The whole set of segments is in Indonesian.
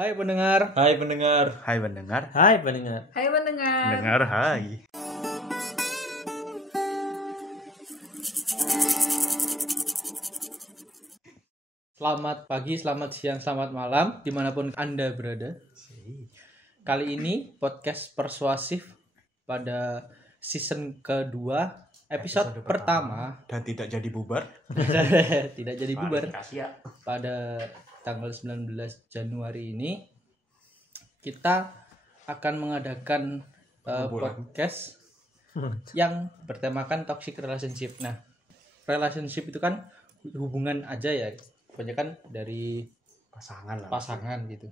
Hai pendengar. Hai pendengar. Hai pendengar. Hai pendengar. Hai pendengar. Dengar hai. Selamat pagi, selamat siang, selamat malam, dimanapun Anda berada. Kali ini podcast persuasif pada season kedua, episode pertama Dan tidak jadi bubar. tidak jadi bubar. Kasia. Pada tanggal 19 Januari ini kita akan mengadakan podcast yang bertemakan toxic relationship. Nah, relationship itu kan hubungan aja ya, kebanyakan dari pasangan gitu.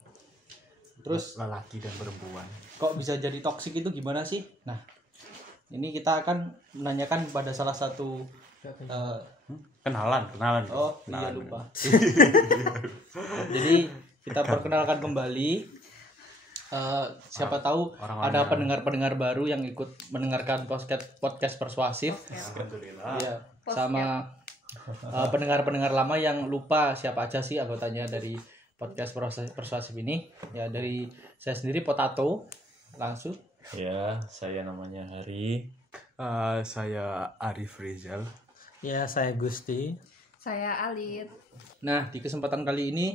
Terus lelaki dan perempuan. kok bisa jadi toxic itu gimana sih? Nah, ini kita akan menanyakan pada salah satu Kenalan. oh iya lupa. Jadi kita perkenalkan kembali. Siapa tahu Orang-orang ada yang- pendengar-pendengar baru yang ikut mendengarkan podcast persuasif. Alhamdulillah. Iya, sama pendengar-pendengar lama yang lupa siapa aja sih anggotanya dari podcast persuasif ini. Ya, dari saya sendiri Potato. Langsung. Ya, saya namanya Hari. Saya Arif Rizal. Ya, saya Gusti. Saya Alit. Nah, di kesempatan kali ini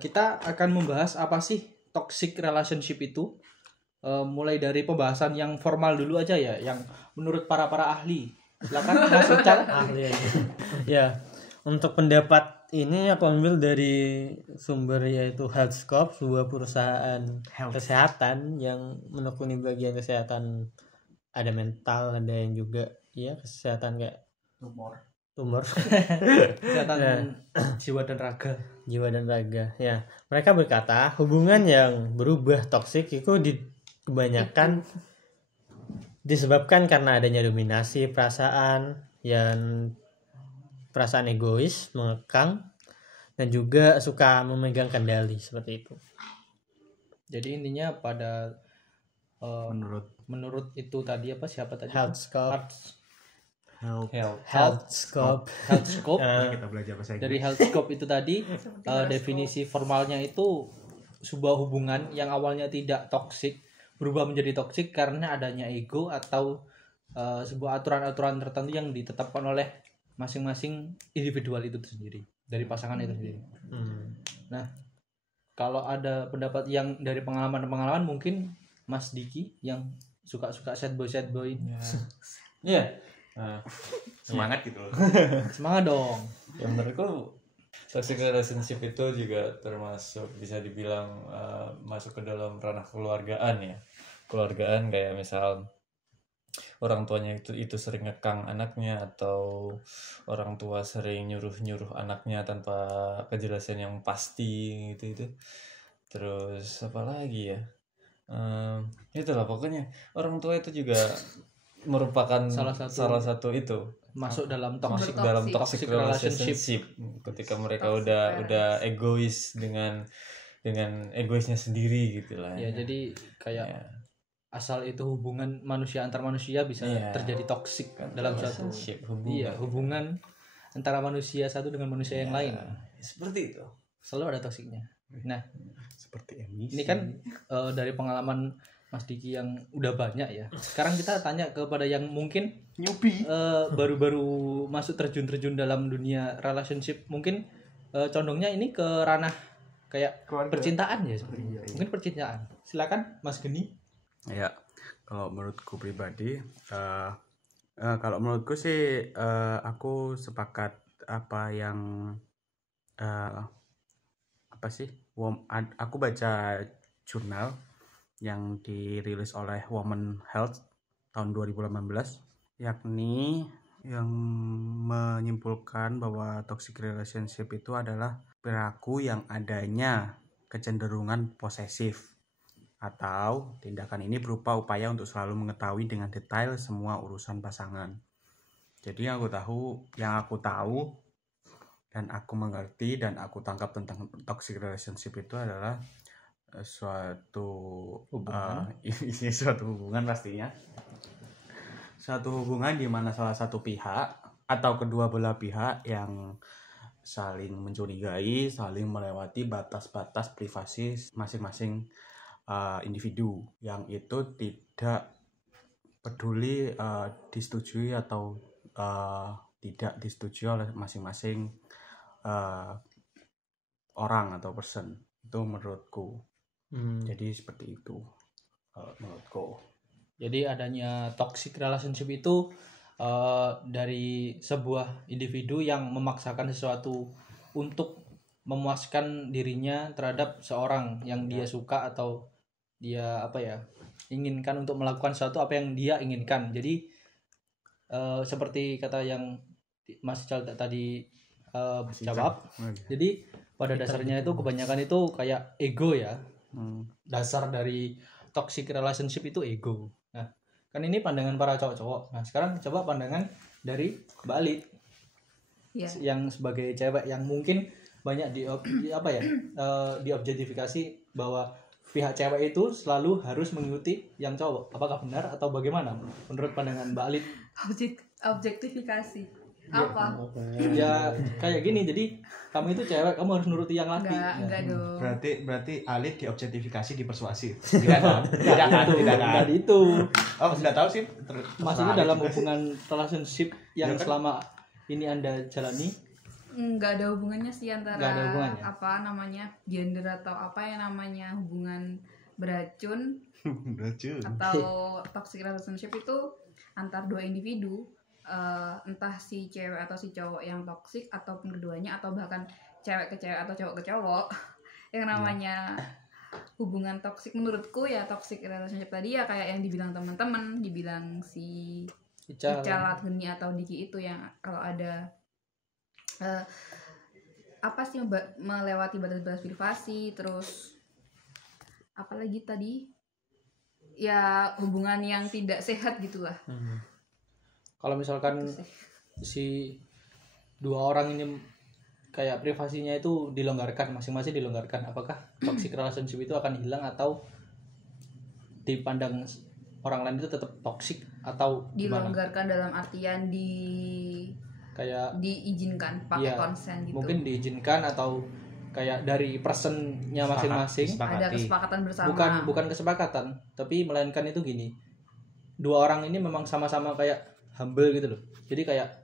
kita akan membahas apa sih toxic relationship itu. Mulai dari pembahasan yang formal dulu aja ya, yang menurut para ahli. Silakan Mas Ucal. Ahli aja. Ya, untuk pendapat ini aku ambil dari sumber yaitu Healthscope, sebuah perusahaan kesehatan yang menekuni bagian kesehatan, ada mental, ada yang juga ya kesehatan kayak tumor Kesehatan Ya. jiwa dan raga. jiwa dan raga. Ya, mereka berkata hubungan yang berubah toksik itu kebanyakan disebabkan karena adanya dominasi perasaan yang perasaan egois, mengekang, dan juga suka memegang kendali seperti itu. Jadi intinya pada Menurut menurut itu tadi apa siapa tadi? Healthscope. Healthscope. kita belajar bahasa Inggris. Dari Healthscope itu tadi definisi formalnya itu sebuah hubungan yang awalnya tidak toksik berubah menjadi toksik karena adanya ego atau sebuah aturan-aturan tertentu yang ditetapkan oleh masing-masing individual itu sendiri, dari pasangan itu sendiri. Nah, kalau ada pendapat yang dari pengalaman mungkin Mas Diki yang suka sad boy. Iya. Nah, Semangat gitu loh. Semangat dong. yang menurutku toxic relationship itu juga termasuk bisa dibilang masuk ke dalam ranah kekeluargaan ya. Keluargaan kayak misal orang tuanya itu sering ngekang anaknya, atau orang tua sering nyuruh anaknya tanpa kejelasan yang pasti gitu. Terus apa lagi ya? Itulah pokoknya orang tua itu juga merupakan salah satu itu Masuk dalam Toxic. toxic dalam toxic toxic relationship ketika mereka udah egois dengan egoisnya sendiri gitulah ya. Jadi kayak Ya. asal itu hubungan manusia antar manusia bisa Iya. terjadi toksik dalam satu Relationship, hubungan antara manusia satu dengan manusia yang lain. Seperti itu. Selalu ada toksiknya. Nah, Seperti emisi. ini kan dari pengalaman Mas Diki yang udah banyak ya. Sekarang kita tanya kepada yang mungkin nyubi. baru-baru masuk terjun dalam dunia relationship. Mungkin condongnya ini ke ranah kayak Keluarga. percintaan ya sebenarnya. Mungkin percintaan. Silakan Mas Geni. Ya, kalau menurutku pribadi, kalau menurutku sih aku sepakat apa yang apa sih? Aku baca jurnal yang dirilis oleh Women Health tahun 2018, yakni yang menyimpulkan bahwa toxic relationship itu adalah perilaku yang adanya kecenderungan posesif, atau tindakan ini berupa upaya untuk selalu mengetahui dengan detail semua urusan pasangan. Jadi yang aku tahu dan aku mengerti dan aku tangkap tentang toxic relationship itu adalah suatu hubungan pastinya. Suatu hubungan di mana salah satu pihak atau kedua belah pihak yang saling mencurigai, saling melewati batas-batas privasi masing-masing individu yang itu tidak peduli disetujui atau tidak disetujui oleh masing-masing orang atau person. Itu menurutku. Jadi seperti itu menurutku. Jadi adanya toxic relationship itu dari sebuah individu yang memaksakan sesuatu untuk memuaskan dirinya terhadap seorang yang dia suka atau dia inginkan untuk melakukan sesuatu apa yang dia inginkan. Jadi seperti kata yang Mas Ical tadi jawab. Jadi pada dasarnya itu kebanyakan itu kayak ego ya. Dasar dari toxic relationship itu ego. Nah, kan ini pandangan para cowok-cowok. Nah, sekarang coba pandangan dari Mbak Ali. Yang sebagai cewek yang mungkin banyak diobjektifikasi bahwa pihak cewek itu selalu harus mengikuti yang cowok. Apakah benar atau bagaimana menurut pandangan Mbak Ali? Objektifikasi apa? Ya kayak gini, jadi kamu itu cewek, kamu harus nuruti yang laki. Enggak dong. Berarti Ali diobjektifikasi, dipersuasi. Tidak itu. Oh, sudah tahu sih. Maksudnya dalam hubungan relationship yang selama ini Anda jalani Enggak ada hubungannya sih antara Nggak ada hubungannya. apa namanya gender atau apa yang namanya hubungan beracun atau toxic relationship itu antar dua individu, entah si cewek atau si cowok yang toxic ataupun keduanya atau bahkan cewek ke cewek atau cowok ke cowok. Yang namanya hubungan toxic menurutku ya toxic relationship tadi ya kayak yang dibilang teman-teman, dibilang si Ical, Geni atau Diki itu yang kalau ada melewati batas-batas privasi, terus apalagi tadi ya hubungan yang tidak sehat gitulah. Kalau misalkan si dua orang ini kayak privasinya itu dilonggarkan, masing-masing dilonggarkan, apakah toxic relationship itu akan hilang atau dipandang orang lain itu tetap toxic atau gimana? Dilonggarkan dalam artian kayak diizinkan pakai konsen gitu. Mungkin diizinkan atau kayak dari personnya masing-masing ada kesepakatan bersama. Bukan kesepakatan, tapi melainkan itu gini. Dua orang ini memang sama-sama kayak humble gitu loh. Jadi kayak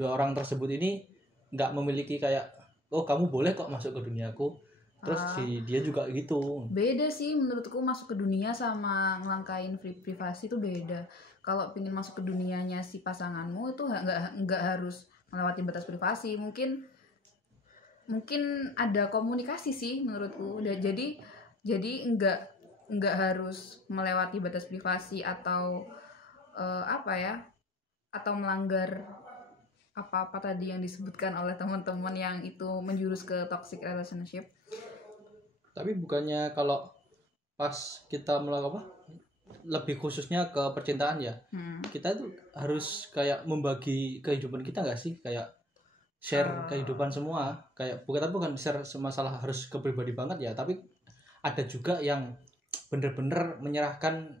dua orang tersebut ini nggak memiliki kayak kamu boleh kok masuk ke duniaku. Terus dia juga gitu. Beda sih menurutku, masuk ke dunia sama ngelangkain privasi itu beda. Kalau pengen masuk ke dunianya si pasanganmu itu nggak harus melewati batas privasi. Mungkin ada komunikasi sih menurutku. Jadi nggak harus melewati batas privasi atau atau melanggar apa tadi yang disebutkan oleh teman-teman yang itu menjurus ke toxic relationship. Tapi bukannya kalau pas kita melakukan lebih khususnya ke percintaan ya, kita tuh harus kayak membagi kehidupan kita nggak sih, kayak share kehidupan semua, kayak bukan share masalah harus ke pribadi banget ya, tapi ada juga yang bener-bener menyerahkan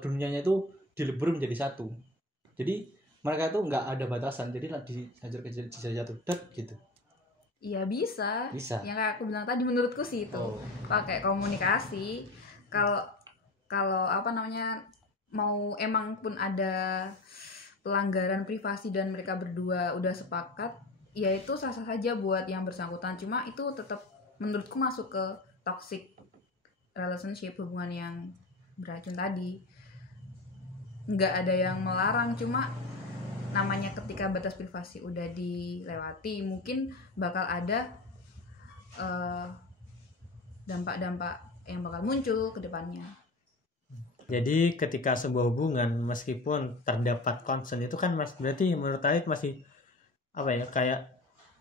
dunianya itu dilebur menjadi satu. Jadi mereka itu nggak ada batasan, jadi dihajar jatuh gitu. Iya bisa. Yang kayak aku bilang tadi menurutku sih itu pakai komunikasi. Kalau mau emang pun ada pelanggaran privasi dan mereka berdua udah sepakat, ya itu sah-sah saja buat yang bersangkutan. Cuma itu tetap menurutku masuk ke toxic relationship, hubungan yang beracun tadi. Nggak ada yang melarang, cuma namanya ketika batas privasi udah dilewati mungkin bakal ada dampak-dampak yang bakal muncul ke depannya. Jadi ketika sebuah hubungan meskipun terdapat konsen itu kan berarti menurut Alit masih kayak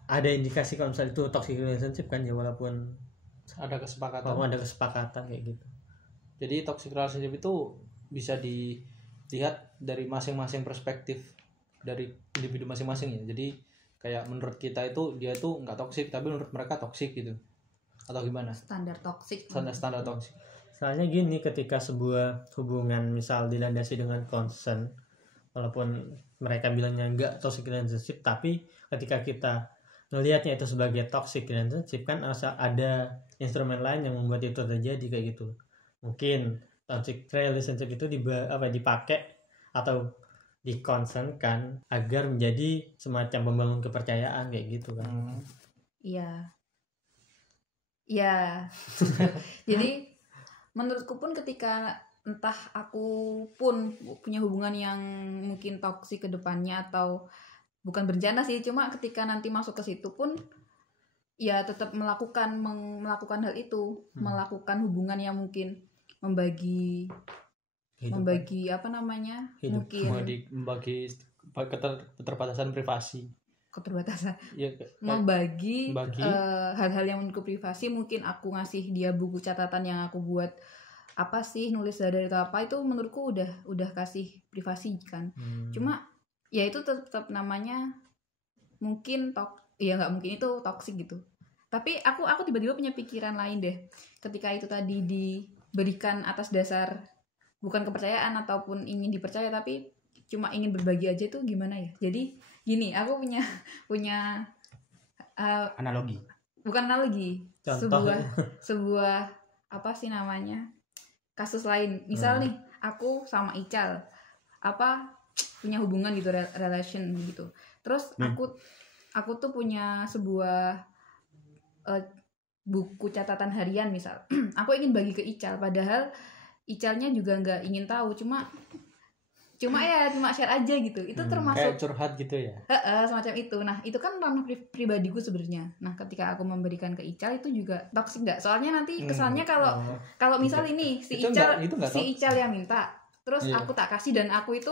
ada indikasi kalau misalnya itu toxic relationship kan ya, walaupun ada kesepakatan kayak gitu. Jadi toxic relationship itu bisa dilihat dari masing-masing perspektif dari individu masing-masing ya. Jadi kayak menurut kita itu dia tuh nggak toksik, tapi menurut mereka toksik gitu, atau gimana? Standar toksik. Soalnya gini, ketika sebuah hubungan misal dilandasi dengan consent, walaupun mereka bilangnya nggak toxic relationship, tapi ketika kita melihatnya itu sebagai toxic relationship kan ada instrumen lain yang membuat itu terjadi kayak gitu. Mungkin toxic relationship itu dipakai atau dikonsernkan agar menjadi semacam pembangun kepercayaan kayak gitu kan. Iya. Iya. Jadi menurutku pun ketika entah aku pun punya hubungan yang mungkin toksik ke depannya atau bukan berencana sih, cuma ketika nanti masuk ke situ pun ya tetap melakukan hal itu, melakukan hubungan yang mungkin membagi apa namanya? Mungkin membagi keterbatasan privasi. Keterbatasan. Ya, membagi hal-hal yang menurutku privasi, mungkin aku ngasih dia buku catatan yang aku buat apa sih, nulis dari itu apa, itu menurutku udah kasih privasi kan. Cuma ya itu tetap namanya mungkin nggak mungkin itu toksik gitu. Tapi aku tiba-tiba punya pikiran lain deh ketika itu tadi diberikan atas dasar bukan kepercayaan ataupun ingin dipercaya, tapi cuma ingin berbagi aja, itu gimana ya. Jadi gini, aku punya Analogi. bukan analogi, Contoh. sebuah apa sih namanya, kasus lain. Misal nih aku sama Ical punya hubungan gitu, relation gitu. Terus aku tuh punya sebuah buku catatan harian misal. Aku ingin bagi ke Ical, padahal Icalnya juga nggak ingin tahu, cuma share aja gitu. Itu termasuk kayak curhat gitu ya. Semacam itu. Nah, itu kan ranah pribadiku sebenarnya. Nah, ketika aku memberikan ke Ical itu juga toksik nggak? Soalnya nanti kesannya kalau misal ini si Ical yang minta, terus aku tak kasih dan aku itu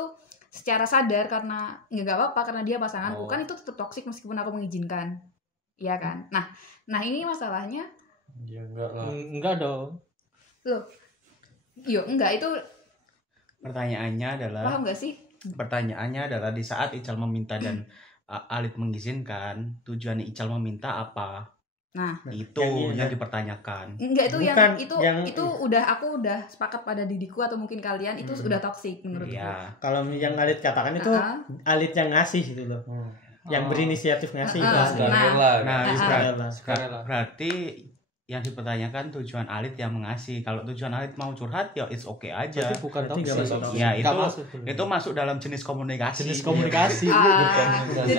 secara sadar karena nggak apa-apa karena dia pasanganku, kan itu tetap toksik meskipun aku mengizinkan. Iya kan? Nah ini masalahnya. Ya enggak lah. Enggak dong. Loh. Enggak, itu Pertanyaannya adalah, paham gak sih? Pertanyaannya adalah di saat Ical meminta dan Alit mengizinkan, tujuan Ical meminta apa? Nah, itu yang dipertanyakan. Enggak, itu aku udah sepakat pada diriku atau mungkin kalian itu sudah toksik menurutku. Iya. Kalau yang Alit katakan itu Alit yang ngasih gitu loh. Yang berinisiatif ngasih itu. Berarti yang dipertanyakan tujuan Alit yang mengasih. Kalau tujuan Alit mau curhat ya it's okay aja. Berarti bukan toksik. Ya itu masuk dalam jenis komunikasi. Jadi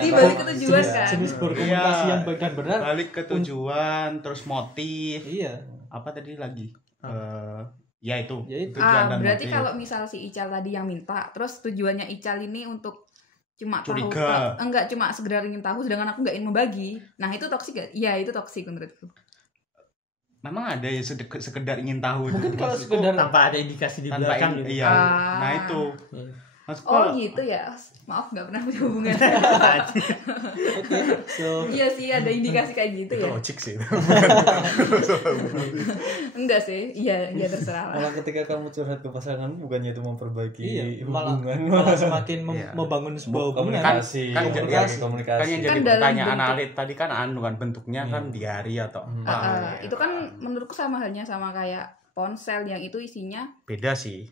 balik ke tujuan kan. Jenis berkomunikasi yang baik dan benar. Balik ke tujuan, terus motif. Iya. Apa tadi lagi? Ya itu. Tujuan dan berarti motif. Kalau misal si Ical tadi yang minta, terus tujuannya Ical ini untuk cuma curiga. Enggak cuma sekedar ingin tahu, sedangkan aku nggak ingin membagi. Nah itu toksik gak? Iya itu toksik menurutku. Memang ada ya sekedar ingin tahu. Mungkin kalau sekedar tanpa ada indikasi di belakang gitu. Iya. Nah itu. Gitu ya. Maaf nggak pernah punya hubungan. Iya sih ada indikasi kayak gitu ya. Itu logik sih. Enggak sih. Iya terserah lah. Malah ketika kamu curhat ke pasanganmu bukannya itu memperbaiki hubungan, malah semakin membangun sebuah hubungan. Komunikasi. Kan yang jadi pertanyaan Alit tadi kan bentuknya kan diari atau apa. Itu kan menurutku sama halnya sama kayak ponsel yang itu isinya beda sih.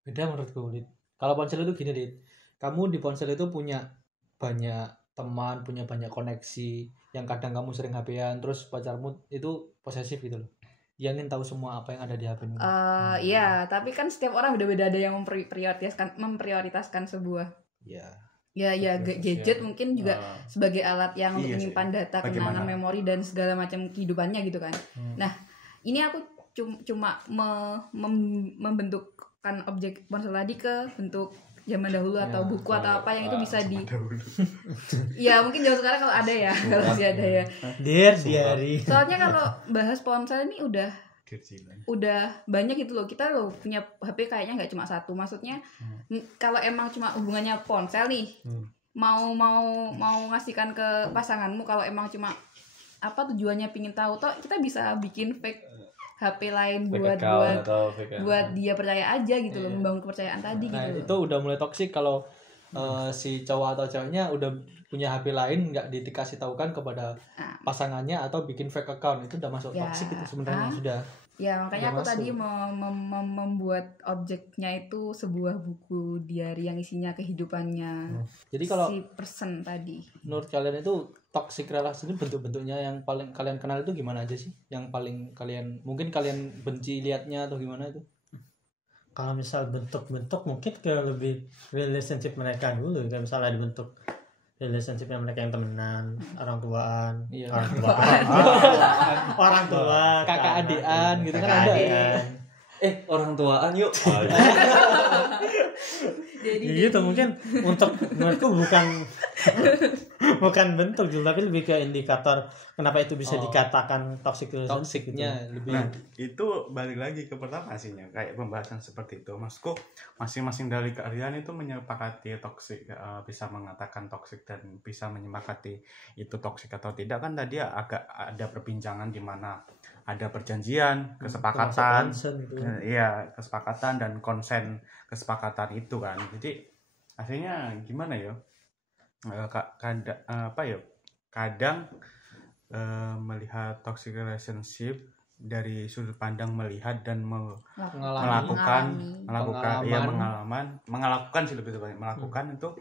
Beda menurutku. Kalau ponsel itu gini, Dit. Kamu di ponsel itu punya banyak teman, punya banyak koneksi, yang kadang kamu sering HP-an, terus pacarmu itu posesif gitu loh. Dia ingin tahu semua apa yang ada di HP-mu. Iya, tapi kan setiap orang beda-beda, ada yang memprioritaskan sebuah. Iya. Ya gadget mungkin juga sebagai alat yang untuk menyimpan data, kenangan, memori dan segala macam kehidupannya gitu kan. Nah, ini aku cuma membentukkan objek ponsel tadi ke bentuk zaman dahulu atau buku atau apa yang itu bisa di ya mungkin zaman sekarang kalau ada ya, kalau masih ada ya. Diary. Soalnya kalau bahas ponsel ini udah banyak gitu loh. Kita loh punya HP kayaknya nggak cuma satu. Maksudnya kalau emang cuma hubungannya ponsel nih, mau ngasihkan ke pasanganmu, kalau emang cuma apa tujuannya pingin tahu, toh kita bisa bikin fake HP lain buat dia percaya aja gitu loh, membangun kepercayaan tadi gitu. Nah, itu udah mulai toksik kalau si cowok atau ceweknya udah punya HP lain nggak dikasih tahu kan kepada pasangannya atau bikin fake account, itu udah masuk toksik itu sebenarnya sudah. Ya makanya Udah aku tadi masuk. membuat objeknya itu sebuah buku diary yang isinya kehidupannya Jadi kalau si person tadi. menurut kalian itu toxic relationship bentuk-bentuknya yang paling kalian kenal itu gimana aja sih? Yang paling kalian mungkin kalian benci liatnya atau gimana itu? Kalau misal bentuk-bentuk mungkin ke lebih relationship mereka dulu, kayak misalnya ada bentuk relationshipnya mereka yang temenan, orang tuaan, Iya. orang tua, Kakak anak, adean gitu kan kakak ada ya. adean. Orang tuaan yuk. Jadi Gitu mungkin untuk menurutku bukan bentuk juga, tapi lebih ke indikator kenapa itu bisa Oh. dikatakan toxic relationship gitu. Toksiknya lebih Nah, itu balik lagi ke pertama aslinya kayak pembahasan seperti itu. Maksudku masing-masing dari kalian itu menyepakati toksik, bisa mengatakan toksik dan bisa menyepakati itu toksik atau tidak kan tadi agak ada perbincangan di mana ada perjanjian, kesepakatan, Consent gitu. iya kesepakatan dan konsen kesepakatan itu kan. Jadi aslinya gimana ya? Kadang melihat toxic relationship dari sudut pandang melihat dan melakukan sih lebih tepatnya melakukan itu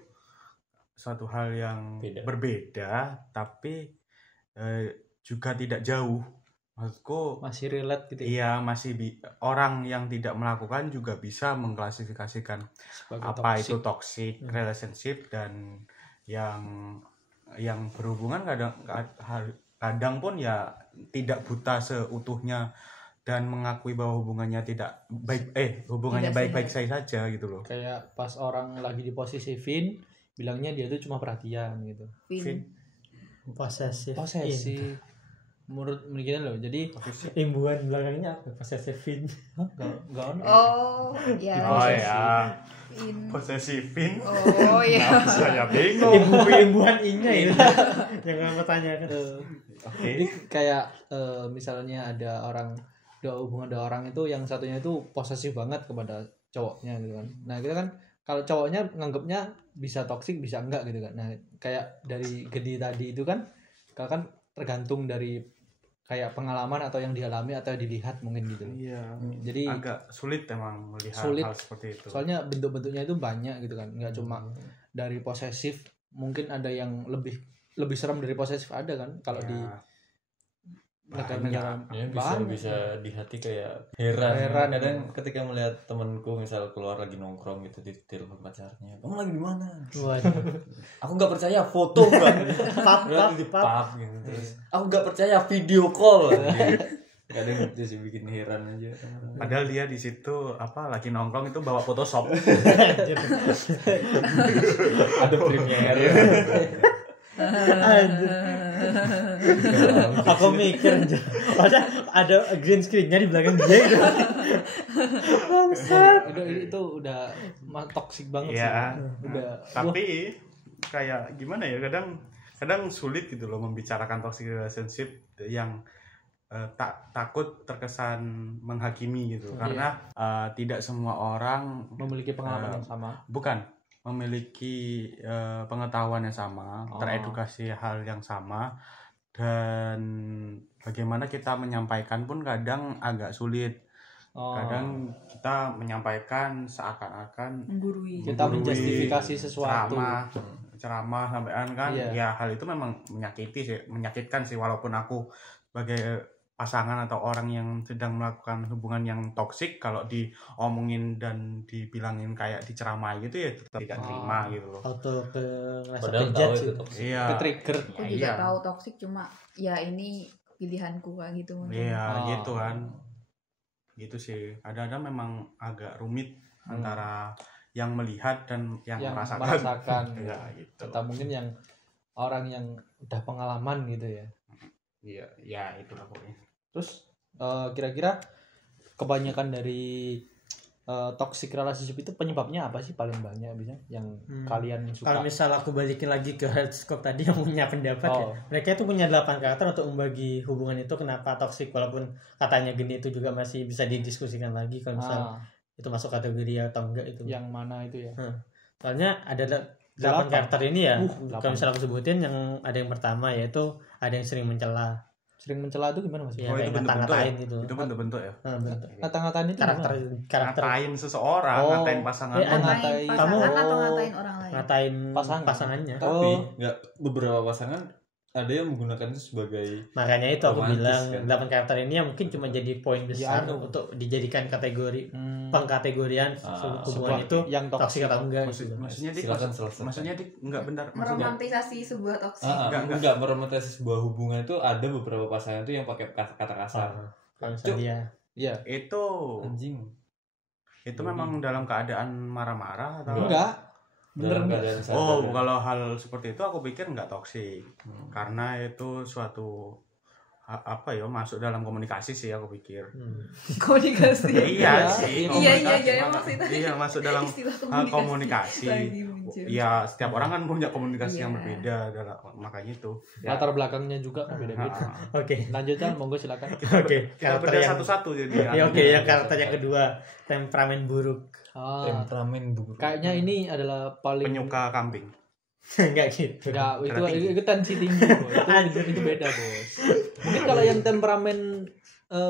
suatu hal yang berbeda tapi juga tidak jauh. Maksudku masih relate gitu ya. Iya, masih orang yang tidak melakukan juga bisa mengklasifikasikan Sebagai apa toxic. itu toxic relationship dan yang berhubungan kadang pun ya tidak buta seutuhnya dan mengakui bahwa hubungannya tidak hubungannya baik-baik saja gitu loh. Kayak pas orang lagi di posisi Vin bilangnya dia tuh cuma perhatian gitu. Vin. Posesif. Menurut begini loh, jadi Imbuhan belakangnya apa? Posesifin. enggak ono. Oh, ya. Oh ya, Vin. posesifin. Oh ya. Saya bingung. Imbuhan inya itu yang kamu tanyakan. Jadi kayak misalnya ada hubungan ada orang itu yang satunya itu posesif banget kepada cowoknya gitu kan. Nah, kita kan kalau cowoknya nganggapnya bisa toksik bisa enggak gitu kan. Nah, kayak dari Gedi tadi itu kan kalau kan tergantung dari kayak pengalaman atau yang dialami atau dilihat mungkin gitu. Iya. Jadi agak sulit emang melihat sulit. hal seperti itu. Soalnya bentuk-bentuknya itu banyak gitu kan. Enggak cuma dari posesif, mungkin ada yang lebih serem dari posesif ada kan kalau di negara-negara Ya, banyak. bisa di hati kayak heran. Kadang ketika melihat temanku misal keluar lagi nongkrong gitu di telepon pacarnya, kamu lagi di mana? Waduh. Aku nggak percaya foto nggak? Di pub gitu. Terus aku nggak percaya video call. Kadang itu sih bikin heran aja. Padahal dia di situ lagi nongkrong itu bawa Photoshop. Ada Premiere. Aku mikir aja. Ada green screen-nya di belakang dia gitu. itu udah toksik banget Iya. sih. Udah Tapi kayak gimana ya, kadang sulit gitu loh membicarakan toxic relationship yang takut terkesan menghakimi gitu. Karena tidak semua orang memiliki pengalaman yang sama. bukan memiliki pengetahuan yang sama, teredukasi hal yang sama, dan bagaimana kita menyampaikan pun kadang agak sulit. Kadang kita menyampaikan seakan-akan Menggurui. Kita menjustifikasi sesuatu. ceramah sampean kan. Iya. Ya hal itu memang menyakitkan sih, walaupun aku sebagai pasangan atau orang yang sedang melakukan hubungan yang toksik, kalau diomongin dan dibilangin kayak diceramai gitu ya tetap tidak terima gitu loh. Auto ke ngerasa Padahal tahu kejat itu sih. toksik. Iya. Ke trigger. Aku juga tahu toksik, cuma ya ini pilihanku kayak gitu mungkin. Iya, gitu kan. Gitu sih. Kadang-kadang memang agak rumit antara yang melihat dan yang merasakan. Ya, gitu. Atau mungkin yang orang yang udah pengalaman gitu ya. Iya, ya itulah pokoknya. Terus kira-kira kebanyakan dari toxic relationship itu penyebabnya apa sih paling banyak bisa yang kalian suka? Kalau misal aku balikin lagi ke Heartscope tadi yang punya pendapat ya, mereka itu punya 8 karakter untuk membagi hubungan itu kenapa toxic, walaupun katanya gini itu juga masih bisa didiskusikan lagi kalau misal itu masuk kategori atau enggak itu. Yang mana itu ya? Soalnya ada 8 karakter ini ya. Kalau delapan. misal aku sebutin, yang ada yang pertama yaitu ada yang sering mencela, Sering mencela itu gimana Mas? Ya, Oh, itu kayak ngata-ngatain bentuk-bentuk gitu. Itu bentuk-bentuk ya. Nah, bentuk. Ngata-ngatain itu karakter gimana? karakter Ngatain seseorang, Oh. ngatain pasangan. Ngatain Ngatain pasangan kamu- atau ngatain orang lain? ngatain Pasangan. pasangannya. Tapi Oh. nggak, beberapa pasangan ada yang menggunakan itu sebagai Makanya itu aku Romantis, bilang kan? 8 karakter ini yang mungkin cuma jadi poin besar anu. untuk dijadikan kategori Hmm, pengkategorian Ah, hubungan sebuah itu yang toksik atau enggak gitu. Maksudnya dik, Silakan selesai. maksudnya dik enggak bentar, maksudnya Meromantisasi sebuah toksik. enggak meromantisasi sebuah hubungan itu ada beberapa pasangan itu yang pakai kata kasar. Kalau Cuk. misalnya dia Iya. itu Anjing. memang dalam keadaan marah-marah atau Enggak. Bener Dalam enggak? keadaan sadar. Oh, kalau hal seperti itu aku pikir nggak toksik. Hmm. Karena itu suatu apa ya, masuk dalam komunikasi sih aku pikir. Komunikasi. Iya Iya, sih. Iya, komunikasi. emang sih tadi. Iya, masuk dalam Istilah hal komunikasi. lagi muncul. Iya, setiap orang kan punya komunikasi yang Iya. berbeda, makanya itu. Ya. Latar belakangnya juga kan beda-beda. Ah, Oke. Lanjut Jan, monggo silakan. Oke, kita karakter beda yang satu-satu jadi. Ya, oke, yang karakter yang kedua, temperamen buruk. Ah, Temperamen buruk. kayaknya ini adalah paling Penyuka kambing. Enggak gitu. Enggak, Karena tinggi. itu tensi tinggi, Bos. Itu beda, Bos. Mungkin kalau yang temperamen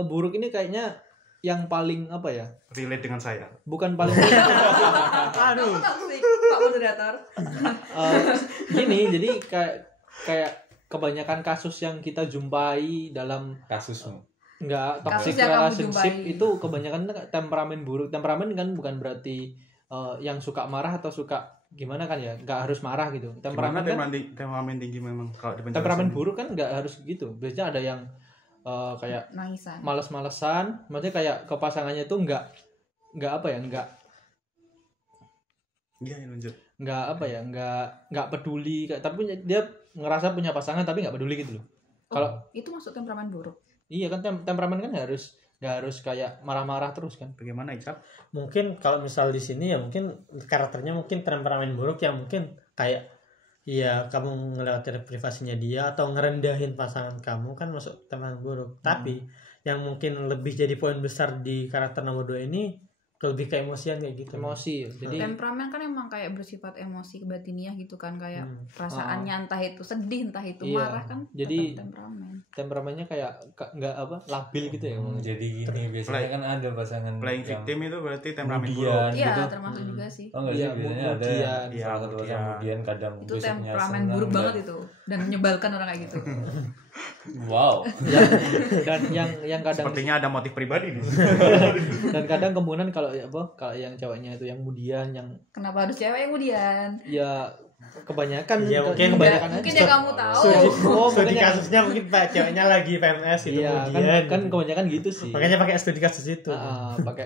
buruk ini kayaknya yang paling apa ya? Relate dengan saya. Bukan paling Aduh. Toksik, Pak Moderator. gini, jadi kayak kebanyakan kasus yang kita jumpai dalam Kasusmu. enggak toxic Kasus yang kamu relationship jumpai. itu kebanyakan temperamen buruk. Temperamen kan bukan berarti yang suka marah atau suka gimana kan ya, nggak harus marah gitu. Gimana Temperamen kan temperamen tinggi memang kalau di temperamen penjelasan? buruk kan nggak harus gitu. Biasanya ada yang kayak Nangisan. males-malesan, maksudnya kayak ke pasangannya itu nggak apa ya, Iya, lanjut. nggak peduli, tapi dia ngerasa punya pasangan tapi nggak peduli gitu loh. Kalau Itu masuk temperamen buruk. iya kan temperamen kan nggak harus kayak marah-marah terus kan. Bagaimana, Icap? Mungkin kalau misal di sini ya mungkin karakternya mungkin temperamen buruk yang mungkin kayak ya kamu ngelewatin privasinya dia atau ngerendahin pasangan kamu kan masuk temperamen buruk. Tapi yang mungkin lebih jadi poin besar di karakter nomor 2 ini lebih ke emosian kayak gitu. Emosi, jadi Temperamen kan emang kayak bersifat emosi kebatiniah gitu kan, kayak perasaannya entah itu sedih entah itu Iya. marah kan. Jadi tetap temperamen. temperamennya kayak nggak apa labil gitu ya. Jadi gini biasanya kan ada pasangan Playing yang victim itu berarti temperamen kemudian buruk. Iya, gitu. termasuk juga sih. Oh enggak sih, Iya, biasanya ada kemudian. yang Iya, salah satu pasangan kemudian kadang Itu besoknya temperamen senang buruk dan- banget itu dan menyebalkan orang kayak gitu. Wow. Dan yang kadang Sepertinya ada motif pribadi di sini. dan kadang kemudian kalau yang ceweknya itu yang kemudian yang Kenapa harus cewek yang kemudian? ya kebanyakan Ya, mungkin kebanyakan Mungkin aja. ya kamu tahu. Studi kasusnya mungkin pak ceweknya lagi PMS gitu Iya, kemudian. kan kebanyakan gitu sih. Makanya pakai studi kasus itu. Pakai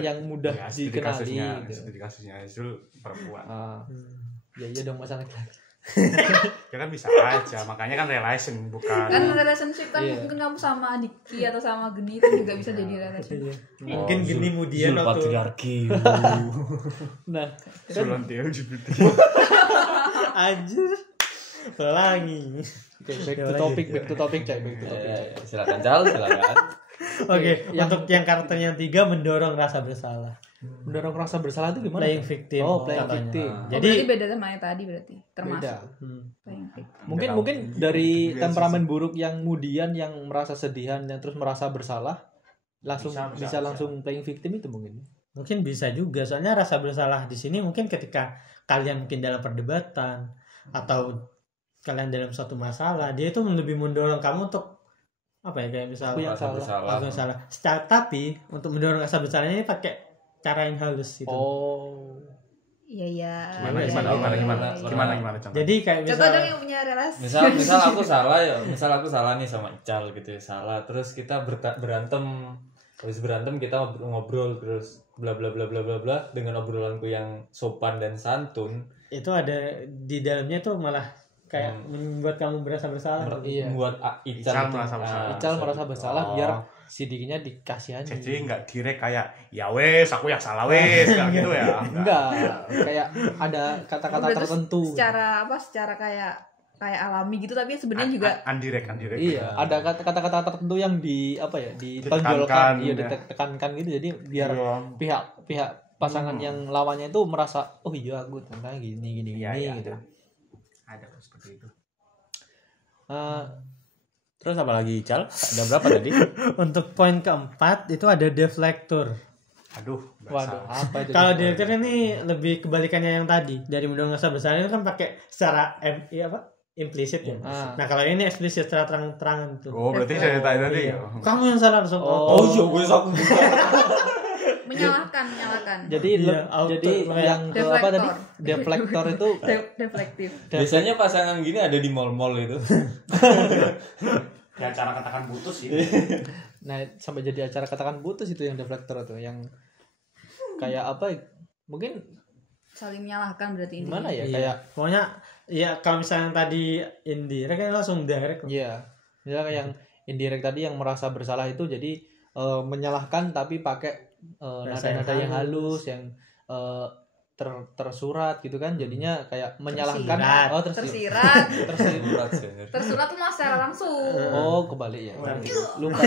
yang mudah Ya, studi dikenali kasusnya, gitu. studi kasusnya Azul perempuan. Ya iya dong masa laki-laki. Ya kan bisa aja, makanya kan relation bukan. Kan relationship kan Iya. mungkin kamu sama Diki atau sama Geni itu juga bisa jadi relationship. Mungkin gini kemudian Zul waktu patriarki. Nah, Usulan LGBT. anjir pelangi. oke, back to topic, Cak. Back to topic. Ya, silakan Cal, silakan. Oke, yang- untuk yang karakter yang 3 mendorong rasa bersalah. Mendorong rasa bersalah itu gimana? Playing victim. Oh, playing katanya. victim. Oh, Jadi berarti beda sama yang tadi berarti termasuk Beda. playing victim. Mungkin dari temperamen buruk yang kemudian yang merasa sedihan yang terus merasa bersalah langsung bisa langsung playing victim itu mungkin. mungkin bisa juga soalnya rasa bersalah di sini mungkin ketika kalian mungkin dalam perdebatan atau kalian dalam suatu masalah dia itu lebih mendorong kamu untuk apa ya kayak misal Aku yang Rasa salah. bersalah. Tapi untuk mendorong rasa bersalahnya ini pakai cara yang halus gitu. Oh. Iya iya. Gimana iya, gimana iya, gimana iya, gimana iya. gimana contoh. Jadi kayak Contoh misal dong yang punya relasi. Misal aku salah ya, misal aku salah nih sama Ical gitu ya, salah. Terus kita berantem. Habis berantem kita ngobrol terus bla bla bla bla bla bla dengan obrolanku yang sopan dan santun itu ada di dalamnya tuh malah kayak membuat kamu berasa bersalah. Iya. membuat Ical Ical merasa bersalah. Ical merasa bersalah Oh. biar si Dikinya dikasihani. Jadi nggak direct kayak ya wes aku yang salah wes kayak gitu ya. Enggak, kayak ada kata-kata Berarti tertentu. secara kayak alami gitu tapi sebenarnya juga Undirect. Iya, ada kata-kata tertentu yang Ditekankan, ditonjolkan, iya ya. ditekankan gitu. Jadi biar Iya. pihak pasangan yang lawannya itu merasa, oh iya aku ternyata gini Iya, iya, gitu. ada seperti itu. Eh, Terus apa lagi, Cal? Ada berapa tadi? Untuk poin keempat itu ada deflektor. Aduh, Waduh, apa itu? Kalau deflektor ini lebih kebalikannya yang tadi. Dari menduga rasa bersalah itu kan pakai secara implisit ya. Nah kalau ini eksplisit secara terang-terangan tuh. Oh, berarti saya tanya tadi. Iya. Kamu yang salah langsung. Oh, iya, gue salah. menyalahkan. Jadi Iya, jadi yang ke apa tadi? Deflektor itu Deflektif. Biasanya pasangan gini ada di mall-mall itu. Ya cara katakan putus sih. nah sampai jadi acara katakan putus itu yang deflektor itu yang kayak apa? Mungkin Saling menyalahkan berarti ini. gimana ya? Iya. Kayak Pokoknya ya kalau misalnya yang tadi indirect kan langsung direct. iya. Misalnya yang indirect tadi yang merasa bersalah itu jadi menyalahkan tapi pakai nada-nada yang halus yang tersurat gitu kan, jadinya kayak menyalahkan. Tersirat. Tersurat sih. Tersurat tuh malah secara langsung. Oh kebalik ya, lupa.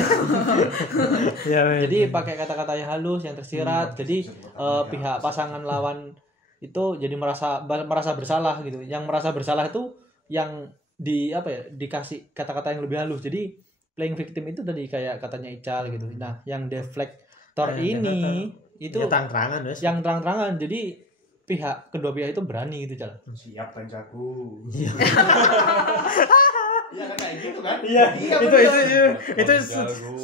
Jadi pakai kata-kata yang halus yang tersirat, jadi pihak pasangan lawan itu jadi merasa bersalah gitu. Yang merasa bersalah itu yang dikasih kata-kata yang lebih halus. Jadi playing victim itu tadi kayak katanya Ical gitu. Nah yang deflektor ini itu ya, terang-terangan yang terang-terangan, jadi kedua pihak itu berani gitu, Cal. Siap Bang Jago. Iya. Iya kan kayak gitu kan? Iya, itu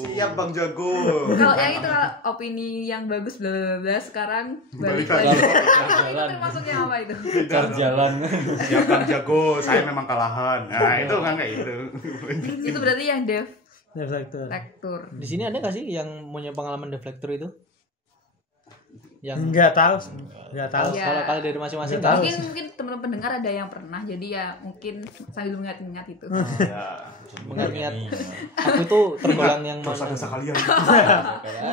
Siap Bang Jago. Kalau yang itu kalau opini yang bagus bla bla bla sekarang balik Balik lagi. lagi. Itu termasuknya apa itu? Cari jalan. Siap Bang Jago, saya memang kalahan. Nah, itu kan kayak gitu. Itu berarti yang deflektor. deflektor. Di sini ada nggak sih yang punya pengalaman deflektor itu? Yang Enggak tahu. Iya. Kalau dari masing-masing Nggak tahu. Mungkin teman-teman pendengar ada yang pernah, jadi ya mungkin sambil mengingat-ingat itu. Ya, mengingat aku itu tergolong yang dosa-dosa kalian.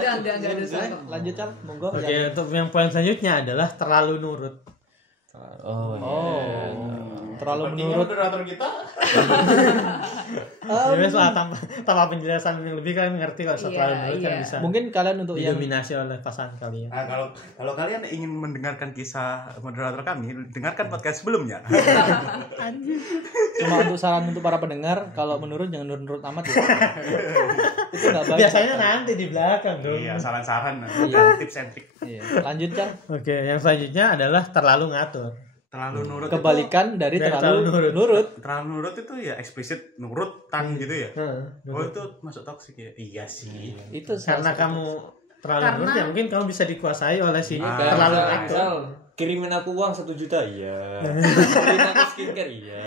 Enggak dosa kok. Lanjut, Cal, monggo. Oke, untuk yang poin selanjutnya adalah terlalu nurut. Terlalu menurut moderator kita. Jadi soal tanpa penjelasan yang lebih kan ngerti kalau terlalu nurut kan bisa mungkin kalian untuk yang didominasi oleh pasangan kalian. Nah, kalau kalian ingin mendengarkan kisah moderator kami, dengarkan podcast sebelumnya. cuma untuk saran untuk para pendengar, kalau menurut jangan nurut-nurut amat ya. Itu nggak baik. Biasanya nanti di belakang dong. Iya, saran-saran, tips and trick. Iya. Lanjut, Cal. Oke, yang selanjutnya adalah terlalu ngatur. Terlalu nurut Kebalikan dari terlalu nurut. Terlalu nurut itu ya eksplisit nurutan gitu ya. Oh, Nurut. itu masuk toksik ya? Iya sih. Itu Karena kamu terlalu nurut ya mungkin kamu bisa dikuasai oleh si Kayak terlalu misal, ngatur. kirimin aku uang 1 juta, iya. Kirimin aku skincare, iya.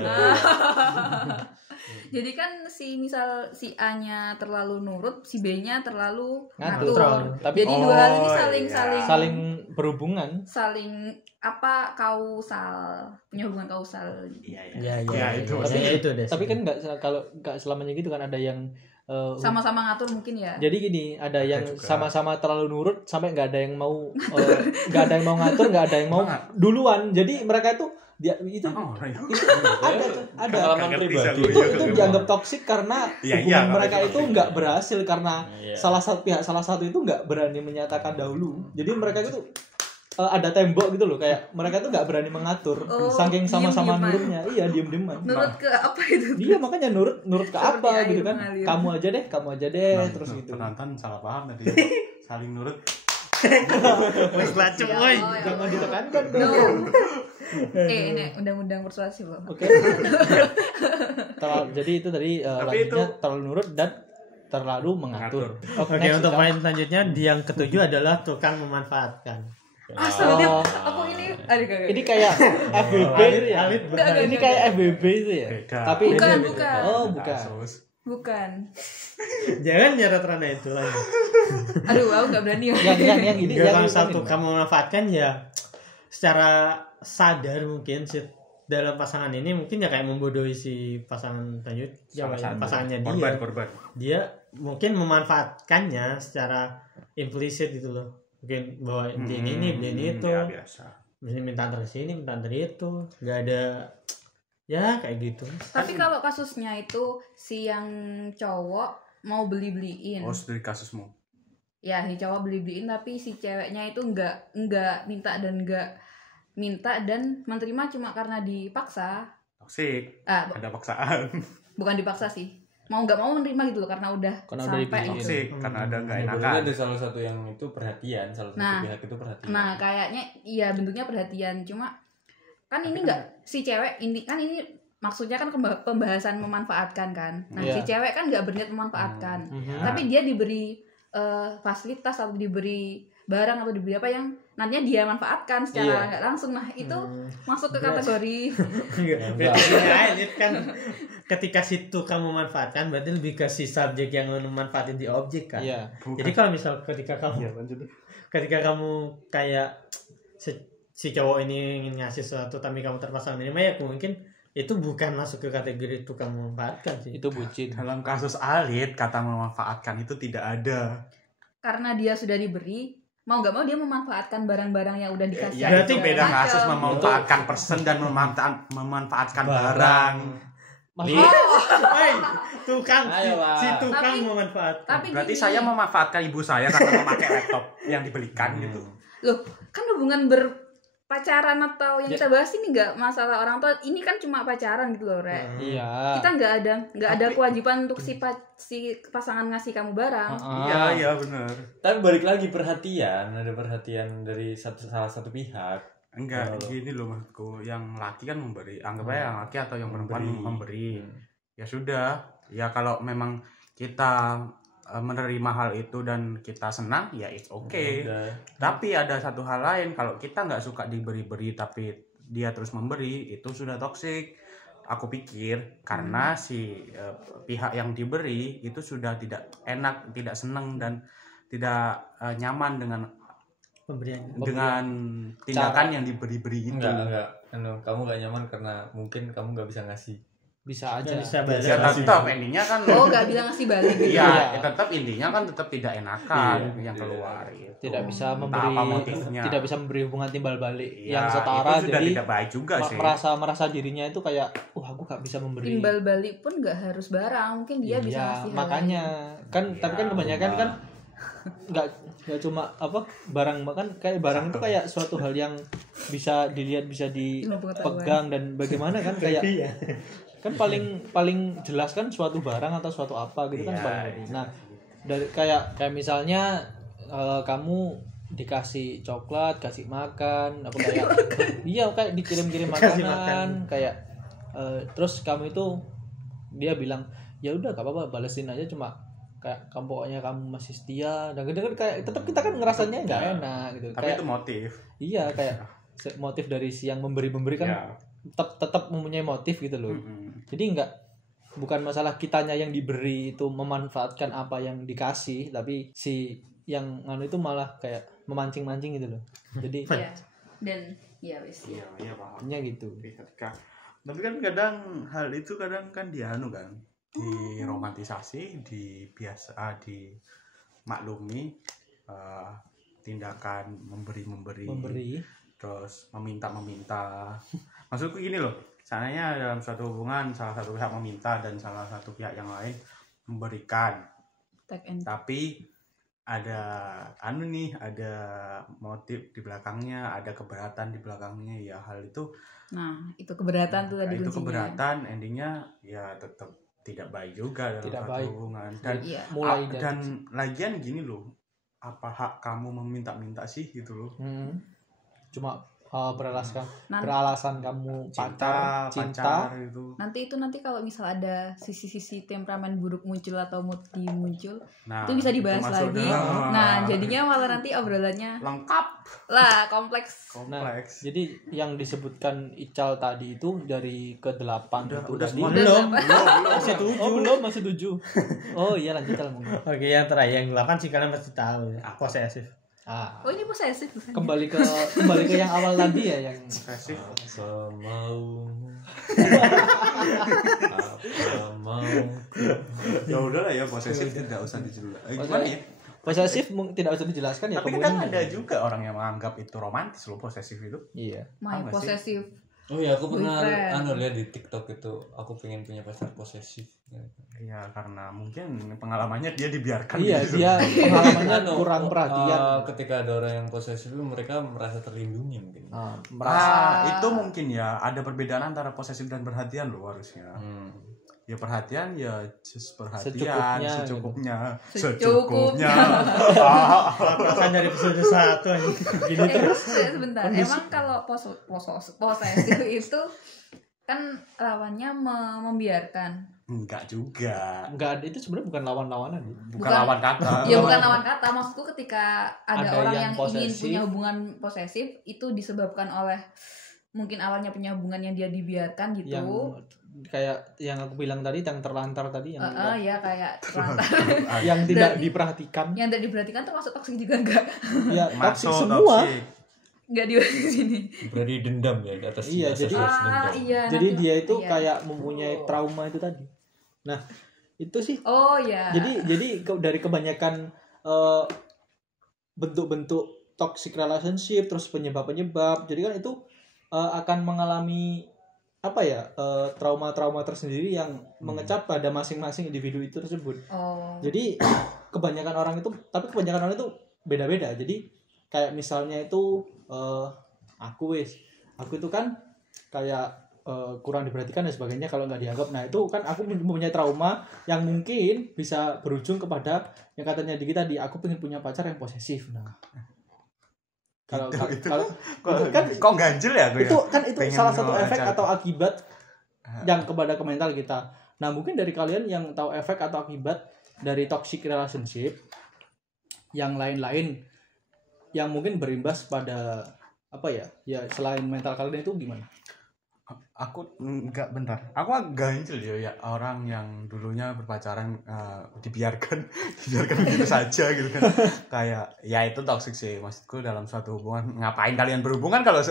Jadi kan misal si A-nya terlalu nurut, si B-nya terlalu Ngatur. ngatur. Tapi Jadi dua hal ini iya. saling berhubungan. saling kausal, punya hubungan kausal. Iya, Ya, itu itu deh. Tapi kan nggak selamanya gitu kan, ada yang Sama-sama ngatur mungkin ya. jadi gini, ada yang juga. sama-sama terlalu nurut sampai nggak ada yang mau nggak ada yang mau ngatur, nggak ada yang mau duluan. Jadi mereka itu ada Pengalaman pribadi. itu dianggap toksik karena Iya, hubungan iya, mereka kalau itu itu nggak berhasil karena Iya. salah satu itu nggak berani menyatakan dahulu. Jadi mereka itu ada tembok gitu loh, kayak mereka tuh nggak berani mengatur, Oh, saking sama-sama diem-dieman. nurutnya. Iya, diem-dieman. Nurut ke apa itu? Iya, makanya nurut ke Seperti apa air gitu kan. mengalir. Kamu aja deh terus gitu. Penonton salah paham tadi. Saling nurut. Wes lacem Ya woi. Allah, ya Jangan Allah. ditekankan No. dong. Ini undang-undang persuasi loh. Oke. Jadi itu tadi Tapi lanjutnya terlalu nurut dan terlalu mengatur. Oke, next, untuk Kak. poin selanjutnya yang ketujuh adalah tukang memanfaatkan. Astaga, Oh. aku ini ada gak? Ini kayak FBB gitu ya. Alit Enggak, Ini kayak FBB itu ya. Beda. Tapi Bukan, ini bukan. Oh, bukan. Kasus. Bukan. Jangan nyarat ranah itu lagi. Aduh, aku gak berani. Yang ini Gak yang kalau misal ini. tukang memanfaatkan ya secara sadar mungkin si dalam pasangan ini mungkin ya kayak membodohi si pasangan pasangannya Korban. dia mungkin memanfaatkannya secara implisit gitu loh, mungkin bahwa dia ini itu Ya, biasa. minta antar sini minta antar itu, nggak ada ya kayak gitu. Tapi kalau kasusnya itu si yang cowok mau beliin. Oh, dari kasusmu. Ya, si cowok beliin tapi si ceweknya itu enggak minta dan menerima cuma karena dipaksa. Toksik. Ah, Ada paksaan. bukan dipaksa sih. mau nggak mau menerima gitu loh karena udah sampai gitu. Toxic, karena ada nggak Berarti enakan. ada salah satu yang itu perhatian, salah satu pihak itu perhatian. Nah kayaknya iya bentuknya perhatian, cuma kan ini nggak si cewek ini kan ini maksudnya kan pembahasan memanfaatkan kan. Nah si cewek kan nggak berniat memanfaatkan, tapi dia diberi fasilitas atau diberi barang atau diberi apa yang nantinya dia manfaatkan secara nggak langsung. Nah itu masuk ke kategori Berarti kan ketika situ kamu manfaatkan berarti lebih ke si subjek yang memanfaatin di objek kan. Iya. Jadi kalau misal ketika kamu kayak si cowok ini ingin ngasih sesuatu tapi kamu terpaksa menerima, ya mungkin itu bukan masuk ke kategori tukang memanfaatkan sih. Itu bucin. Dalam kasus Alit, kata memanfaatkan itu tidak ada. karena dia sudah diberi, mau nggak mau dia memanfaatkan barang-barang yang udah dikasih. Ya, itu segala beda macam. kasus memanfaatkan person dan memanfaatkan barang. Hei, tukang Ayolah. si tukang Tapi- memanfaatkan. Tapi Berarti gini, saya memanfaatkan ibu saya karena memakai laptop yang dibelikan gitu. loh kan hubungan berpacaran atau yang kita bahas ini nggak masalah orang tua, ini kan cuma pacaran gitu loh, Rek. Iya. Kita nggak ada kewajiban untuk si pasangan ngasih kamu barang. Iya benar. Tapi balik lagi perhatian, ada perhatian dari salah satu pihak. Enggak, gini loh maksudku, yang laki kan memberi, anggap aja yang laki atau yang perempuan memberi. Ya sudah, ya kalau memang kita menerima hal itu dan kita senang, ya it's okay. Udah. Tapi ada satu hal lain, kalau kita nggak suka diberi-beri tapi dia terus memberi, itu sudah toksik. Aku pikir karena si pihak yang diberi itu sudah tidak enak, tidak senang dan tidak nyaman dengan Pemberian. tindakan yang diberi-beri itu. Enggak. Kamu gak nyaman karena mungkin kamu gak bisa ngasih. Bisa aja. Bisa Ya tetap intinya kan Oh, nggak bilang ngasih balik gitu. iya, tetap intinya kan tetap tidak enakan yang keluar itu. Tidak bisa Entah memberi apa motifnya. tidak bisa memberi hubungan timbal balik Ya, yang setara, itu sudah jadi tidak baik juga sih. merasa dirinya itu kayak aku gak bisa memberi. Timbal balik pun nggak harus barang, mungkin dia bisa Iya, ngasih hal makanya kan Iya, tapi kan kebanyakan kan nggak cuma barang, kan kayak barang itu kayak suatu hal yang bisa dilihat, bisa Ilmu pengetahuan. dipegang, dan bagaimana kan kayak kan paling jelas kan suatu barang atau suatu apa gitu kan Iya, paling. Nah, dari kayak misalnya kamu dikasih coklat, kasih makan, apa kayak iya kayak dikirim-kirim Kasih makanan kayak terus kamu itu dia bilang ya udah gak apa-apa balesin aja, cuma kayak kamu pokoknya kamu masih setia, dan kadang kayak tetap kita kan ngerasanya nggak enak gitu. Tapi Kayak itu motif. iya kayak motif dari si yang memberi kan Ya. tetap mempunyai motif gitu loh. Jadi bukan masalah kitanya yang diberi itu memanfaatkan apa yang dikasih, tapi si yang itu malah kayak memancing-mancing gitu loh. Jadi Iya. Dan ya wis. Iya, paham. nya gitu. Tapi kan kadang hal itu kadang kan kan diromantisasi, dimaklumi tindakan memberi, terus meminta. Maksudku gini loh, seandainya dalam suatu hubungan salah satu pihak meminta dan salah satu pihak yang lain memberikan, tapi ada ada motif di belakangnya, ada keberatan di belakangnya, ya hal itu. Nah, itu keberatan tuh tadi itu kuncinya. keberatan, endingnya ya tetap tidak baik juga dalam Tidak satu baik. hubungan. Dan Iya. Mulai dan lagian gini loh, apa hak kamu meminta-minta sih gitu loh? Cuma beralasan Nanti- kamu Pacar itu. Nanti kalau misal ada sisi-sisi temperamen buruk muncul atau mood muncul, Nah, itu bisa dibahas masuk lagi. dalam- Nah, jadinya malah nanti obrolannya lengkap, lah kompleks. kompleks. Jadi yang disebutkan Ical tadi itu dari ke-8 itu udah tadi. semua. Belum. Masih 7. Oh, belum, masih 7. Oh iya, lanjut Cal. Oke, yang terakhir yang 8 sih kalian pasti tahu ya. Posesif. Oh, ini posesif bukan? Kembali ke yang awal tadi ya, yang Posesif. Semau apa mau Ya udahlah ya, posesif tidak usah dijelaskan. Gimana ya? posesif tidak usah dijelaskan ya. Tapi kemudian kan ada juga orang yang menganggap itu romantis loh, posesif itu. Iya. My Apa sih? posesif. Oh ya, aku pernah Boyfriend. lihat di TikTok itu, aku pengen punya pacar posesif. Iya, karena mungkin pengalamannya dia dibiarkan. Iya, gitu. dia pengalamannya Kan, kurang perhatian. ketika ada orang yang posesif itu mereka merasa terlindungi mungkin. Merasa Itu mungkin ya ada perbedaan antara posesif dan perhatian loh harusnya. ya perhatian ya just perhatian Secukupnya, secukupnya. Perasaan dari episode 1 aja. Gini terus. Sebentar. Emang kalau posesif itu kan lawannya membiarkan. Enggak juga. Enggak, itu sebenarnya bukan lawan-lawanan. Bukan lawan kata. Ya bukan lawan kata. Maksudku ketika ada orang yang ingin posesif, punya hubungan posesif itu disebabkan oleh mungkin awalnya punya hubungan yang dia dibiarkan gitu. Yang kayak yang aku bilang tadi, yang terlantar tadi, yang Ya kayak terlantar. yang tidak diperhatikan. Yang tidak diperhatikan termasuk toksik juga enggak? Ya, Masuk toksik semua. toksik. Enggak dibahas di sini. Berarti dendam ya di atas Iya, atas jadi dendam. Iya. jadi nanti- dia itu iya. kayak mempunyai trauma itu tadi. Nah, itu sih. Oh ya. Jadi dari kebanyakan bentuk-bentuk toxic relationship, terus penyebab-penyebab, jadi kan itu akan mengalami apa ya, trauma-trauma tersendiri yang mengecap pada masing-masing individu itu tersebut. Oh. Jadi kebanyakan orang itu beda-beda. Jadi kayak misalnya itu aku itu kan kayak kurang diperhatikan dan sebagainya kalau nggak dianggap. Nah itu kan aku mempunyai trauma yang mungkin bisa berujung kepada yang katanya Diki tadi, aku pengen punya pacar yang posesif. Nah kalau Kok ganjel ya aku ya? itu kan itu Pengen salah satu wawancara. efek atau akibat yang kepada ke mental kita. Nah mungkin dari kalian yang tahu efek atau akibat dari toxic relationship yang lain-lain yang mungkin berimbas pada apa ya selain mental kalian itu gimana? Aku enggak, bentar. Aku agak ganjel ya orang yang dulunya berpacaran dibiarkan gitu saja gitu kan. Kayak ya itu toksik sih. Maksudku dalam suatu hubungan, ngapain kalian berhubungan kalau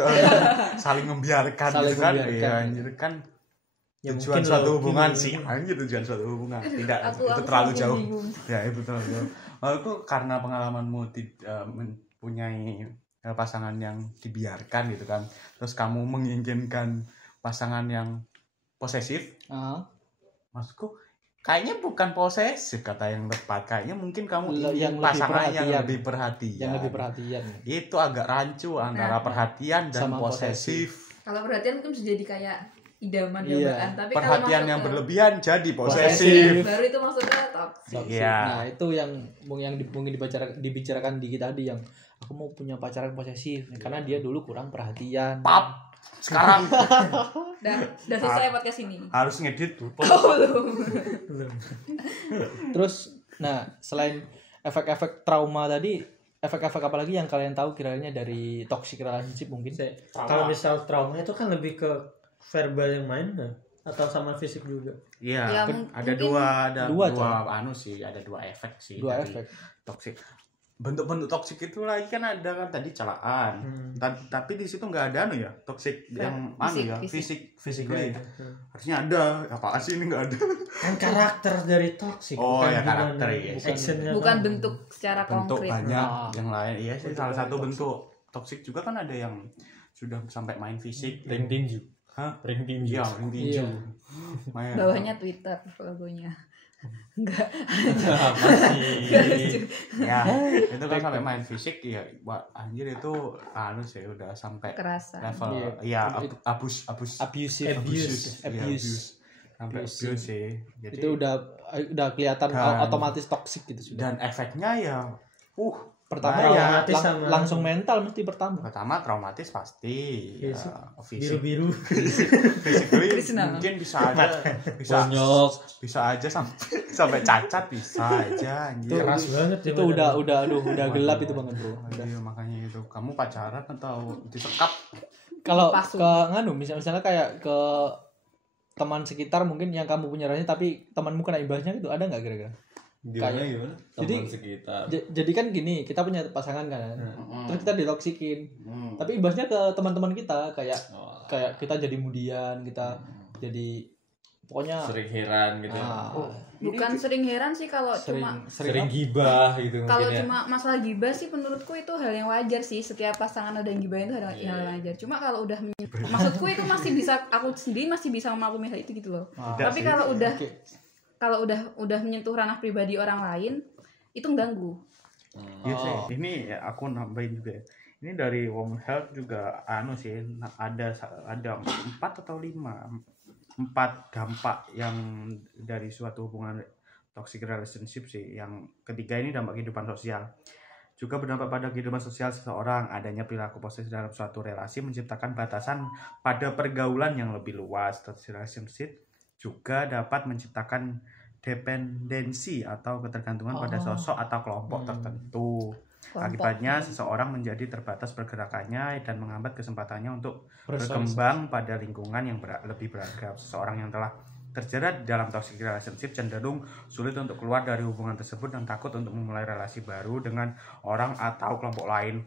saling membiarkan gitu kan? Iya, anjir kan. Ya, Tujuan mungkin suatu lo hubungan gini. sih, anjir tujuan suatu hubungan. Tidak, Aku itu terlalu semakin jauh. bingung. Ya, itu terlalu jauh. Aku karena pengalamanmu mempunyai pasangan yang dibiarkan gitu kan. Terus kamu menginginkan pasangan yang posesif, maksudku kayaknya bukan posesif kata yang tepat, kayaknya mungkin kamu ingin pasangan yang lebih perhatian. Yang lebih perhatian. Itu agak rancu antara perhatian dan sama posesif. Kalau perhatian mungkin bisa jadi kayak idaman Iya. dambaan, tapi kalau Perhatian masuk yang ke- berlebihan jadi Posesif. posesif. baru itu maksudnya toxic. Toxic. Iya. Nah itu yang mungkin dibicarakan Diki tadi, yang aku mau punya pacar yang posesif karena dia dulu kurang perhatian. Pap. Sekarang Dan selesai podcast ini. harus ngedit tuh. Terus, nah selain efek-efek trauma tadi, efek-efek apa lagi yang kalian tahu kiranya dari toxic relationship mungkin? Kalau misal trauma itu kan lebih ke verbal yang main atau sama fisik juga. Ya, Iya, ada Dua, anu sih, ada dua efek sih. Dua dari efek. toxic. Bentuk-bentuk toksik itu lagi kan ada kan tadi celaan. Tapi di situ nggak ada anu ya, toksik yang anu ya, physically. Harusnya ada. Apaan sih ini nggak ada? Kan karakter dari toxic. Oh, bukan ya, gimana, karakter, ya. actionnya Bukan kan. bentuk secara Bentuk konkret. banyak Ah. yang lain. Iya sih, Bentuk salah banyak satu toksik. bentuk toksik juga kan ada yang sudah sampai main fisik. Ring tinju. Hah? Ring tinju. Iya, ring tinju. Iya. Main. Bawahnya Twitter logonya. Enggak. Apa sih? Ya, itu kan sampai main fisik ya. Wah, anjir itu anu sih udah sampai Kerasa. level Iya. ya abusive. Abusive. Iya, abuse. Sampai Abuse. abuse sih. Jadi Itu udah kelihatan Dan- otomatis toxic gitu sudah. dan efeknya ya Pertama bahaya. ya, Traumatis sama- langsung mental mesti pertama. pertama traumatis pasti. Ya, fisik Biru-biru. physically Krishna. mungkin bisa Bonyok. aja sampai cacat bisa aja anjir. Keras banget ya. Itu badannya. udah gelap itu banget, Bro. Iya, makanya itu kamu pacaran atau disekap Kalau Pasung. ke nganu misalnya kayak ke teman sekitar mungkin yang kamu punya rasanya tapi temanmu kena imbasnya itu ada nggak kira-kira? Gimana? Jadi- Teman sekitar. Jadi kan gini, kita punya pasangan kan, terus kita ditoksikin, tapi imbasnya ke teman-teman kita kayak Oh, kita jadi mudian, kita jadi pokoknya sering heran gitu. Bukan sering heran sih kalau cuma Sering gibah gitu kalau mungkin ya. cuma masalah gibah sih menurutku itu hal yang wajar sih, setiap pasangan ada yang gibahin itu hal Iya. yang wajar. Cuma kalau udah maksudku itu masih bisa, aku sendiri masih bisa memaklumi hal itu gitu loh. Tapi sih. kalau udah Oke. kalau udah menyentuh ranah pribadi orang lain itu mengganggu. Iya sih. Ini ya, aku nambahin juga ya. Ini dari Women Health juga anu sih ada 4 atau 5 4 dampak yang dari suatu hubungan toxic relationship sih. Yang ketiga ini dampak kehidupan sosial. Juga berdampak pada kehidupan sosial seseorang. Adanya perilaku posesif dalam suatu relasi menciptakan batasan pada pergaulan yang lebih luas. Toxic relationship juga dapat menciptakan dependensi atau ketergantungan pada sosok atau kelompok tertentu. Akibatnya seseorang menjadi terbatas pergerakannya dan menghambat kesempatannya untuk berkembang pada lingkungan yang lebih beragam. Seseorang yang telah terjerat dalam toxic relationship cenderung sulit untuk keluar dari hubungan tersebut dan takut untuk memulai relasi baru dengan orang atau kelompok lain.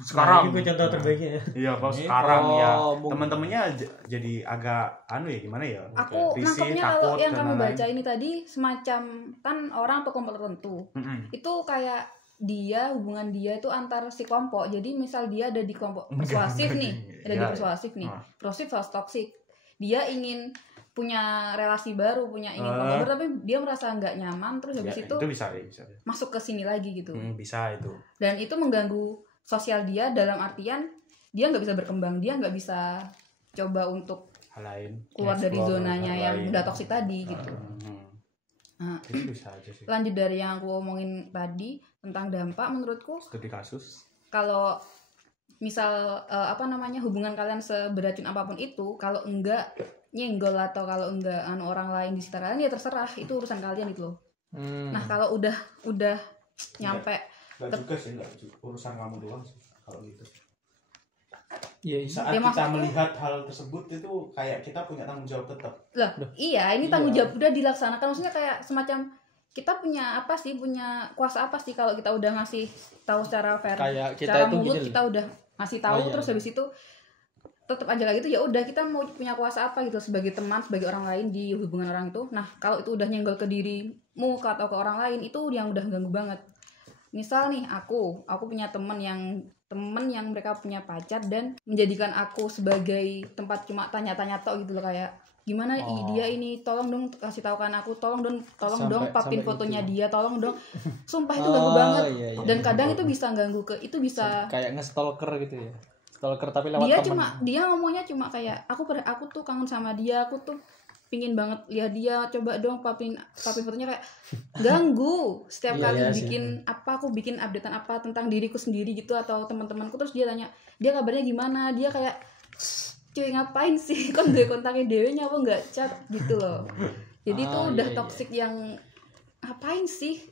Sekarang itu contoh terbaiknya. Iya, sekarang ya teman-temannya jadi agak gimana ya? Aku nangkepnya kalau yang kamu baca ini tadi semacam kan orang atau kelompok tertentu. Itu kayak hubungan dia itu antar si kelompok. Jadi misal dia ada di kelompok persuasif nih, persuasif atau toxic. Dia ingin punya relasi baru, ingin kelompok baru, tapi dia merasa nggak nyaman, terus habis itu bisa. masuk ke sini lagi gitu. Bisa itu. Dan itu mengganggu sosial dia dalam artian dia nggak bisa berkembang, dia nggak bisa coba untuk hal lain, keluar dari zonanya yang udah toksik tadi gitu. Nah, bisa aja sih. Lanjut dari yang aku omongin tadi tentang dampak, menurutku studi kasus. Kalau misal hubungan kalian seberacun apapun itu, kalau enggak nyenggol atau kalau enggak orang lain di sekitar kalian ya terserah, itu urusan kalian gitu loh. Nah kalau udah nyampe juga sih, urusan kamu doang sih kalau gitu. Iya, saat kita melihat hal tersebut itu kayak kita punya tanggung jawab tetap. Iya, ini tanggung jawab udah dilaksanakan, maksudnya kayak semacam kita punya kuasa apa sih kalau kita udah ngasih tahu secara fair, kayak kita secara itu mulut gini kita udah ngasih tahu, terus habis itu tetap aja kayak gitu, ya udah kita mau punya kuasa apa gitu sebagai teman, sebagai orang lain di hubungan orang itu. Nah kalau itu udah nyenggol ke dirimu atau ke orang lain, itu yang udah ganggu banget. Misal nih aku punya temen yang mereka punya pacar dan menjadikan aku sebagai tempat cuma tanya-tanya tok gitu loh, kayak gimana dia ini, tolong dong kasih tahu kan aku, tolong dong papin fotonya itu. Dia tolong dong, sumpah itu ganggu banget. Iya. Dan kadang itu bisa ganggu itu bisa kayak nge-stalker gitu ya, stalker tapi lewat teman. Dia ngomongnya cuma kayak aku tuh kangen sama dia, aku tuh pingin banget lihat dia, coba dong papin fotonya, kayak ganggu setiap kali aku bikin updatean apa tentang diriku sendiri gitu atau teman-temanku, terus dia tanya dia kabarnya gimana, dia kayak cuy ngapain sih kok gue kontaknya dewenya apa nggak chat gitu loh. Jadi itu udah toxic yang ngapain sih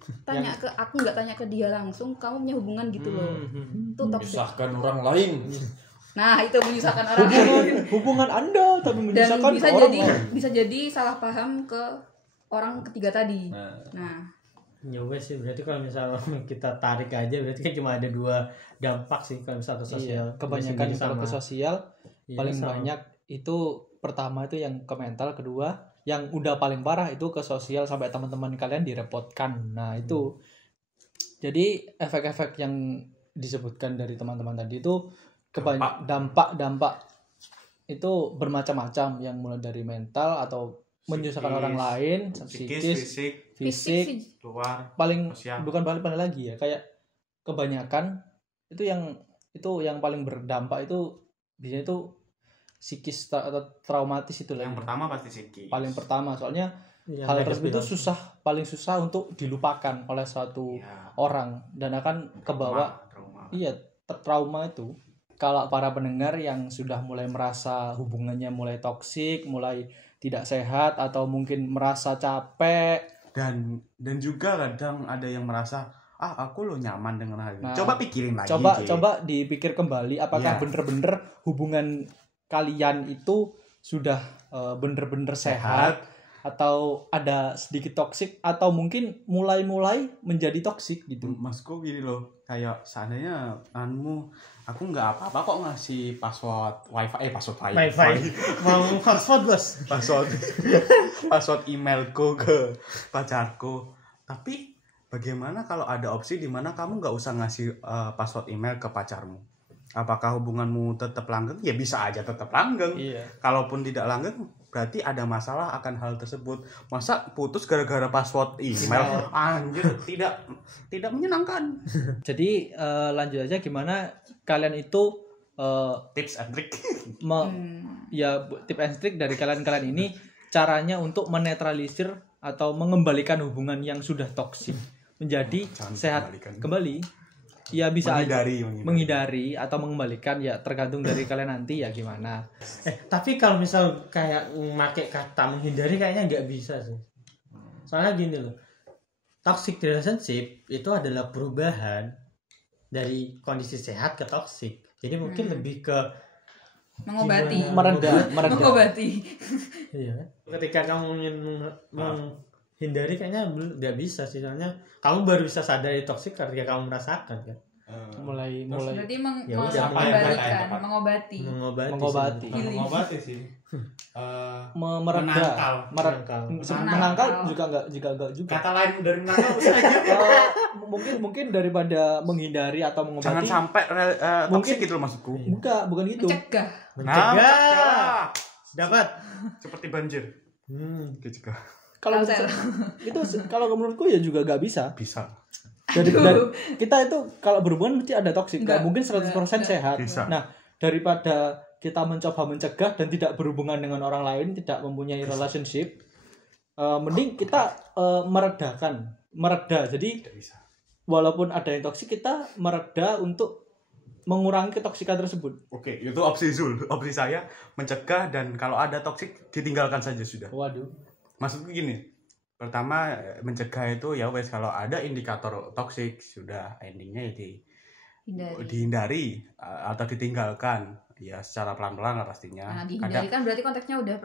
aku nggak tanya ke dia langsung, kamu punya hubungan gitu loh. Itu toxic. Menyusahkan orang lain. Nah itu menyusahkan orang lain. Hubungan Anda tapi menyusahkan dan orang lain. Bisa jadi salah paham ke orang ketiga tadi. Nah ya wes sih, berarti kalau misalnya kita tarik aja berarti kan cuma ada 2 dampak sih kalau misalnya ke sosial. Kebanyakan kalau ke sosial paling banyak itu pertama itu yang ke mental, kedua yang udah paling parah itu ke sosial sampai teman-teman kalian direpotkan. Nah itu jadi efek-efek yang disebutkan dari teman-teman tadi itu dampak itu bermacam-macam, yang mulai dari mental atau menyusahkan orang lain, psikis, fisik, luar, paling sosial. Bukan paling lagi ya, kayak kebanyakan itu yang paling berdampak itu biasanya itu psikis atau traumatis itu lah. Yang pertama pasti psikis. Paling pertama, soalnya hal tersebut itu paling susah untuk dilupakan oleh suatu orang dan akan kebawa trauma itu. Kalau para pendengar yang sudah mulai merasa hubungannya mulai toksik, mulai tidak sehat atau mungkin merasa capek dan juga kadang ada yang merasa aku lo nyaman dengan hal ini. Coba pikirin lagi. Coba dipikir kembali apakah bener-bener hubungan kalian itu sudah bener-bener sehat atau ada sedikit toksik atau mungkin mulai menjadi toksik gitu. Masku gini loh, kayak seandainya aku nggak apa-apa kok ngasih password wifi mau password bos, password emailku ke pacarku, tapi bagaimana kalau ada opsi di mana kamu nggak usah ngasih password email ke pacarmu? Apakah hubunganmu tetap langgeng? Ya bisa aja tetap langgeng. Kalaupun tidak langgeng, berarti ada masalah akan hal tersebut. Masa putus gara-gara password email? Anjir, tidak menyenangkan. Jadi lanjut aja, gimana kalian itu tips and trick. Ya tip and trick dari kalian ini caranya untuk menetralisir atau mengembalikan hubungan yang sudah toksik menjadi sehat kembali. Ya bisa menghindari atau mengembalikan, ya tergantung dari kalian nanti ya gimana. Tapi kalau misal kayak memakai kata menghindari kayaknya nggak bisa sih. Soalnya gini loh, toxic relationship itu adalah perubahan dari kondisi sehat ke toxic. Jadi mungkin lebih ke mengobati. Mengobati. Iya. Ketika kamu ingin menghindari kayaknya nggak bisa sih, soalnya kamu baru bisa sadar itu toksik ketika kamu merasakan kan. Mulai berarti mengobati. Mengobati sih. Menangkal juga enggak juga. Kata lain dari menangkal bisa aja. mungkin daripada menghindari atau mengobati. Jangan sampai toksik gitu loh maksudku. Bukan gitu. Mencegah. Dapat seperti banjir. Cegah. Kalau itu kalau menurutku ya juga gak bisa. Bisa. Dari kita itu kalau berhubungan mesti ada toksik. Gak mungkin 100% sehat. Bisa. Nah, daripada kita mencoba mencegah dan tidak berhubungan dengan orang lain, tidak mempunyai relationship, mending kita mereda. Jadi walaupun ada yang toksik, kita mereda untuk mengurangi ketoksikan tersebut. Oke, itu opsi Zul. Opsi saya mencegah, dan kalau ada toksik ditinggalkan saja sudah. Waduh. Maksudku gini, pertama mencegah itu ya wes, kalau ada indikator toksik sudah endingnya dihindari atau ditinggalkan ya secara pelan-pelan lah pastinya. Nah, dihindari kan berarti konteksnya udah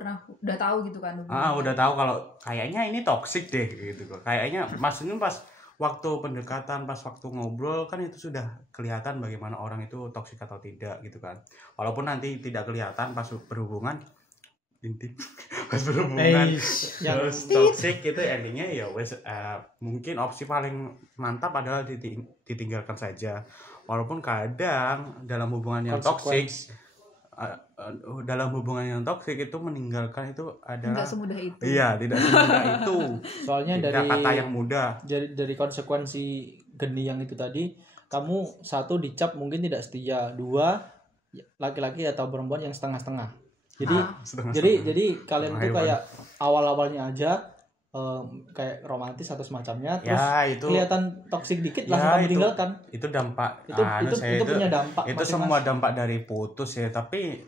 tahu gitu kan. Udah tahu kalau kayaknya ini toksik deh gitu kok. Kayaknya maksudnya pas waktu pendekatan, pas waktu ngobrol kan itu sudah kelihatan bagaimana orang itu toksik atau tidak gitu kan. Walaupun nanti tidak kelihatan pas berhubungan intim pas berhubungan yang toxic itu endingnya ya wes, mungkin opsi paling mantap adalah ditinggalkan saja. Walaupun kadang dalam hubungan yang toxic itu meninggalkan itu adalah tidak semudah itu. Iya, tidak semudah itu. Soalnya dari kata yang mudah. Dari konsekuensi geni yang itu tadi, kamu satu dicap mungkin tidak setia, dua laki-laki atau perempuan yang setengah-setengah. Jadi kalian tuh kayak awal-awalnya aja kayak romantis atau semacamnya, terus ya, itu kelihatan toksik dikit langsung meninggalkan. Itu dampak. Itu punya dampak. Itu semua dampak dari putus ya, tapi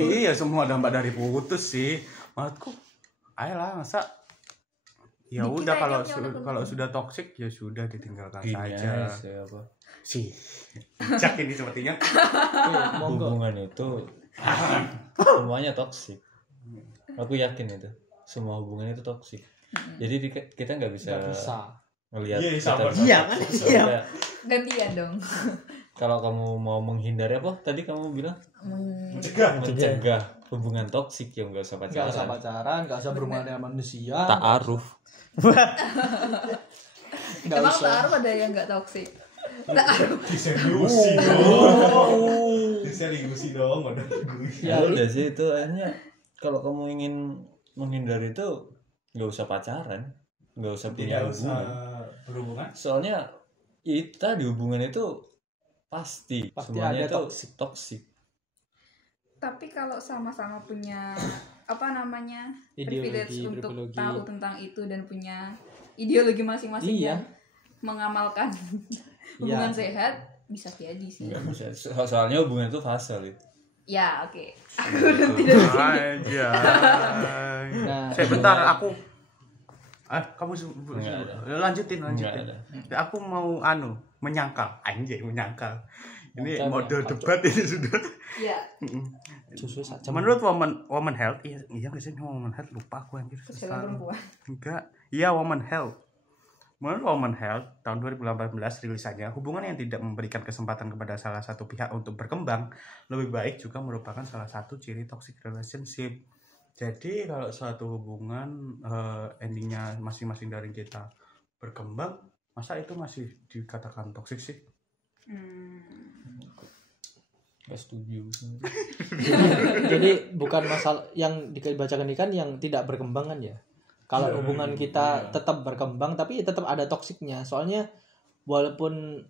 iya semua dampak dari putus sih. Maksudku, ayolah masa ya udah kalau sudah toksik ya sudah ditinggalkan saja. Cak ini sepertinya hubungan itu semuanya toksik. Aku yakin itu semua hubungan itu toksik. Jadi kita nggak bisa ngelihat. Gantian dong. Kalau kamu mau menghindari apa tadi kamu bilang mencegah hubungan toksik, ya nggak usah pacaran, nggak usah berhubungan dengan manusia, ta'aruf. Emang ta'aruf ada yang nggak toksik? Diseriusi dong. Ya udah sih, itu akhirnya kalau kamu ingin menghindari itu nggak usah pacaran, nggak usah punya berhubungan. Soalnya kita di hubungan itu pasti semuanya ada itu toksik. Tapi kalau sama-sama punya privilege untuk tahu tentang itu dan punya ideologi masing-masing yang mengamalkan hubungan sehat, bisa jadi sih. Soalnya hubungan itu fase itu. Ya, oke. Aku tidak aja. Saya bentar, aku kamu lanjutin. Aku mau menyangkal. Ini mode debat ini sudah. Iya. Menurut woman health, iya nggak sih woman health, lupa aku anjir. Enggak, iya woman health. Menurut Women Health tahun 2018 rilisannya, hubungan yang tidak memberikan kesempatan kepada salah satu pihak untuk berkembang lebih baik juga merupakan salah satu ciri toxic relationship. Jadi kalau suatu hubungan endingnya masing-masing dari kita berkembang, masa itu masih dikatakan toxic sih? Gak setuju. Jadi bukan masalah yang dibacakan ini kan yang tidak berkembang kan ya. Kalau hubungan kita tetap berkembang tapi tetap ada toksiknya. Soalnya walaupun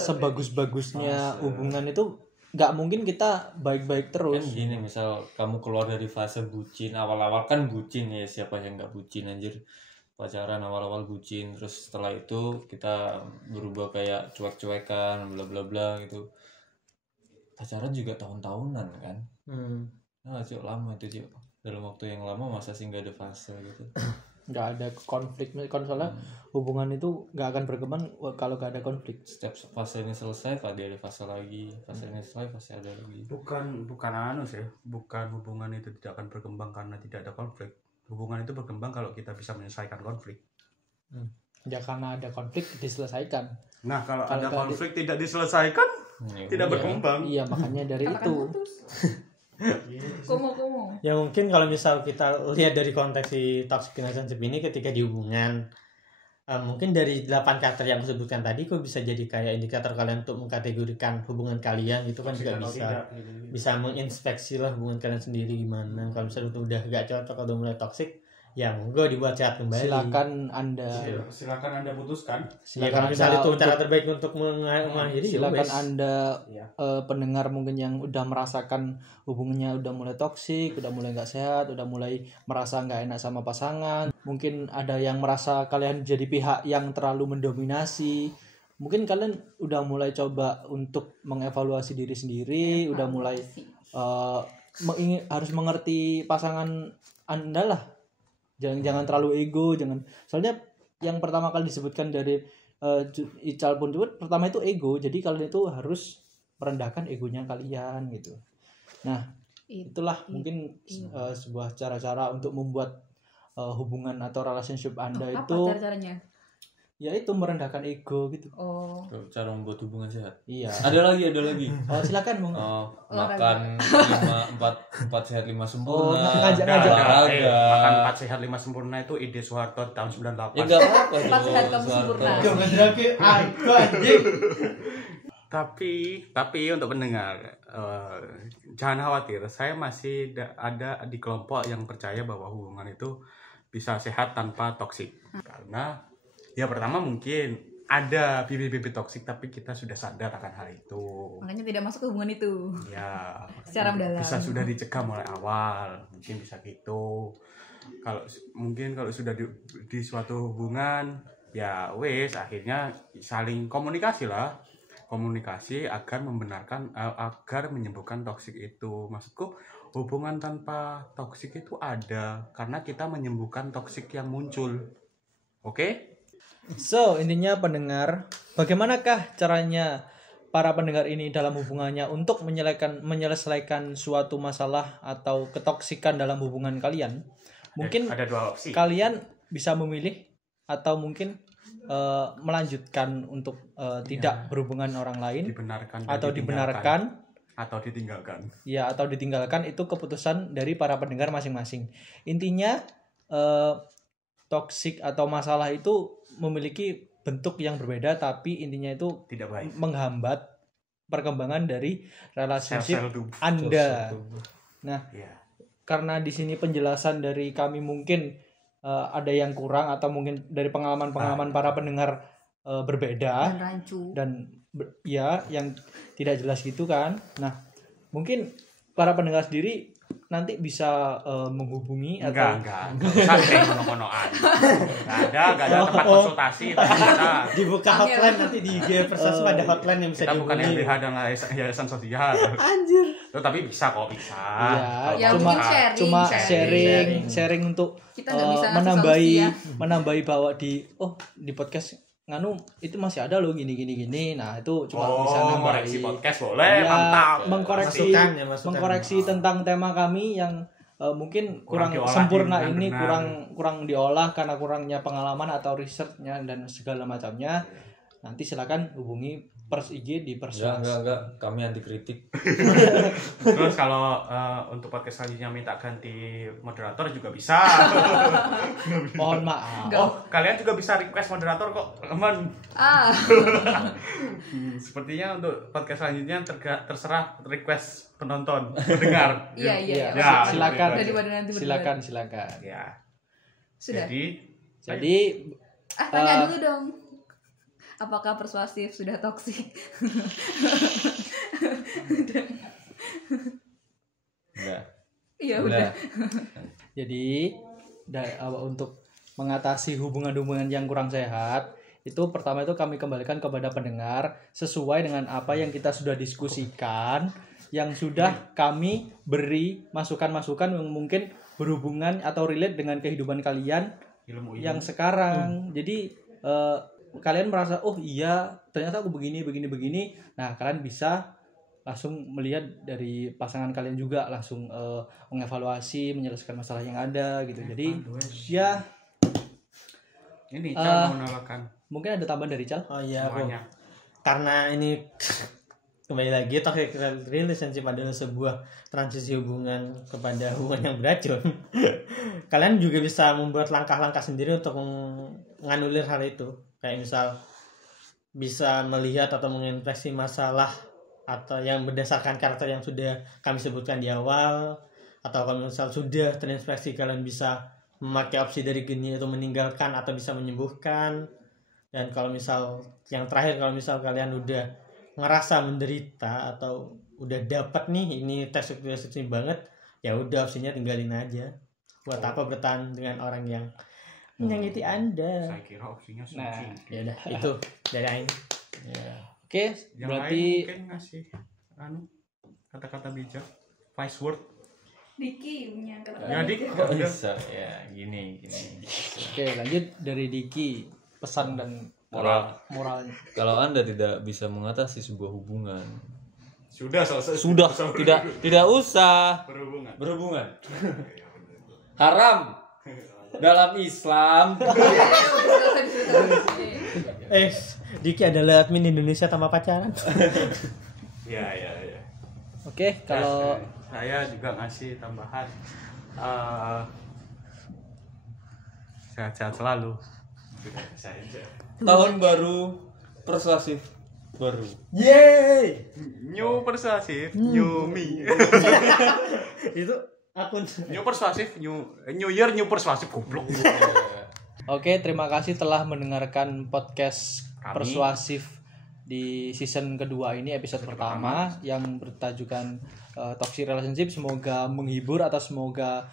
sebagus-bagusnya hubungan itu nggak mungkin kita baik-baik Kan terus. gini, misal kamu keluar dari fase bucin, awal-awal kan bucin ya, siapa yang nggak bucin anjir, pacaran awal-awal bucin, terus setelah itu kita berubah kayak cuek-cuekan bla bla bla gitu. Pacaran juga tahun-tahunan kan. Nah, Cuk, lama itu, Cuk. Dalam waktu yang lama masa sih nggak ada fase gitu. Nggak ada konflik, soalnya hubungan itu nggak akan berkembang kalau nggak ada konflik. Setiap fase ini selesai, ada fase lagi, fase ini selesai, fase ada lagi. Bukan anu sih, bukan hubungan itu tidak akan berkembang karena tidak ada konflik. Hubungan itu berkembang kalau kita bisa menyelesaikan konflik. Ya karena ada konflik diselesaikan. Nah, kalau Kalau ada nggak konflik tidak diselesaikan, tidak berkembang. Iya, makanya dari itu. Komo. Ya mungkin kalau misal kita lihat dari konteks si toxic relationship ini ketika di hubungan, mungkin dari 8 karakter yang aku sebutkan tadi kok bisa jadi kayak indikator kalian untuk mengkategorikan hubungan kalian, itu kan juga bisa menginspeksi lah hubungan kalian sendiri gimana. Kalau misalnya udah gak cocok atau mulai toxic, ya monggo dibuat sehat kembali. Silakan Anda putuskan. Ya kalau misalnya itu cara terbaik untuk mengakhiri, silakan Anda pendengar mungkin yang udah merasakan hubungannya udah mulai toksik, udah mulai nggak sehat, udah mulai merasa nggak enak sama pasangan. Mungkin ada yang merasa kalian jadi pihak yang terlalu mendominasi. Mungkin kalian udah mulai coba untuk mengevaluasi diri sendiri, udah mulai harus mengerti pasangan Anda lah. Jangan terlalu ego, jangan. Soalnya yang pertama kali disebutkan dari Ical pun itu pertama itu ego. Jadi kalian itu harus merendahkan egonya kalian gitu. Nah, itulah mungkin sebuah cara-cara untuk membuat hubungan atau relationship Anda itu. Apa cara-caranya? Ya itu merendahkan ego gitu. Oh. Cara membuat hubungan sehat. Iya. Ada lagi. Oh, silakan Bung. Makan 4 sehat 5 sempurna. Ngajak. Makan 4 sehat 5 sempurna itu ide Soeharto tahun 98. Ya enggak apa-apa. 4 sehat 5 sempurna. Tapi untuk pendengar, jangan khawatir, saya masih ada di kelompok yang percaya bahwa hubungan itu bisa sehat tanpa toksik. Karena ya pertama mungkin ada bibit-bibit toksik tapi kita sudah sadar akan hal itu. Makanya tidak masuk ke hubungan itu. Ya, secara mendalam. Bisa sudah dicegah mulai awal, mungkin bisa gitu. Kalau sudah di suatu hubungan, ya wes akhirnya saling komunikasi lah. Komunikasi agar menyembuhkan toksik itu. Maksudku hubungan tanpa toksik itu ada karena kita menyembuhkan toksik yang muncul. Oke? So, intinya pendengar, bagaimanakah caranya para pendengar ini dalam hubungannya untuk menyelesaikan suatu masalah atau ketoksikan dalam hubungan kalian? Mungkin ada 2 opsi. Kalian bisa memilih atau mungkin melanjutkan untuk tidak berhubungan orang lain, dibenarkan atau ditinggalkan. Ya, atau ditinggalkan, itu keputusan dari para pendengar masing-masing. Intinya toksik atau masalah itu memiliki bentuk yang berbeda, tapi intinya itu tidak baik, menghambat perkembangan dari relationship Anda. Nah, karena di sini penjelasan dari kami mungkin ada yang kurang atau mungkin dari pengalaman para pendengar berbeda dan yang tidak jelas gitu kan. Nah, mungkin para pendengar sendiri nanti bisa menghubungi enggak usah kayak mono-monoan. Enggak ada tempat konsultasi dibuka hotline nanti di IG Persas ada hotline yang bisa dihubungi. Kita bukan LBH dan yayasan sosial. Anjir. Tapi bisa kok, bisa. Ya, cuma sharing untuk menambahi bahwa di podcast nganu itu masih ada loh gini. Nah, itu cuma bisa koreksi podcast boleh, mantap. Mengkoreksi tentang tema kami yang mungkin kurang sempurna ini, kurang diolah karena kurangnya pengalaman atau risetnya dan segala macamnya. Nanti silakan hubungi Pers IG di Persas. Enggak, kami anti kritik. Terus kalau untuk podcast selanjutnya minta ganti moderator juga bisa. Mohon maaf. Kalian juga bisa request moderator kok, teman. Sepertinya untuk podcast selanjutnya terserah request pendengar. Iya. Ya, silakan. Silakan. Ya. Sudah. Jadi tanya dulu dong. Apakah persuasif sudah toksik? Enggak. Iya udah. Jadi untuk mengatasi hubungan-hubungan yang kurang sehat, itu pertama itu kami kembalikan kepada pendengar sesuai dengan apa yang kita sudah diskusikan, yang sudah kami beri masukan-masukan yang mungkin berhubungan atau relate dengan kehidupan kalian yang sekarang. Jadi kalian merasa oh iya ternyata aku begini. Nah kalian bisa langsung melihat dari pasangan kalian juga, langsung mengevaluasi, menyelesaikan masalah yang ada gitu. Jadi ya ini Cal mau nolakan. Mungkin ada tambahan dari Cal? Oh iya, karena ini kembali lagi toxic relationship adalah sebuah transisi hubungan kepada hubungan yang beracun. Kalian juga bisa membuat langkah-langkah sendiri untuk menganulir hal itu. Kayak misal bisa melihat atau menginterpretasi masalah atau yang berdasarkan karakter yang sudah kami sebutkan di awal, atau kalau misal sudah terinspirasi kalian bisa memakai opsi dari gini itu meninggalkan atau bisa menyembuhkan. Dan kalau misal yang terakhir, kalau misal kalian udah ngerasa menderita atau udah dapat nih ini toxic relationship banget, ya udah opsinya tinggalin aja. Buat apa bertahan dengan orang yang menyakiti Anda? Saya kira opsinya suci. Nah, ya udah itu dari Ain. Ya. Oke, Yang berarti lain mungkin ngasih kata-kata bijak, wise word. Diki punya kata-kata. Ya Dik, Kok bisa ya gini. oke, lanjut dari Diki, pesan dan moralnya. Kalau Anda tidak bisa mengatasi sebuah hubungan, sudah selesai. sudah tidak usah berhubungan. haram dalam Islam. Diki adalah admin Indonesia tanpa pacaran. Ya. Oke, kalau saya juga ngasih tambahan sehat-sehat selalu. Sudah saja. Tahun baru persuasif baru. Yeay. New persuasif, new me. Itu akun New persuasif, new year, new persuasif goblok. oke, terima kasih telah mendengarkan podcast Kami. Persuasif di season kedua ini, episode pertama yang bertajukan toxic relationship. Semoga menghibur atau semoga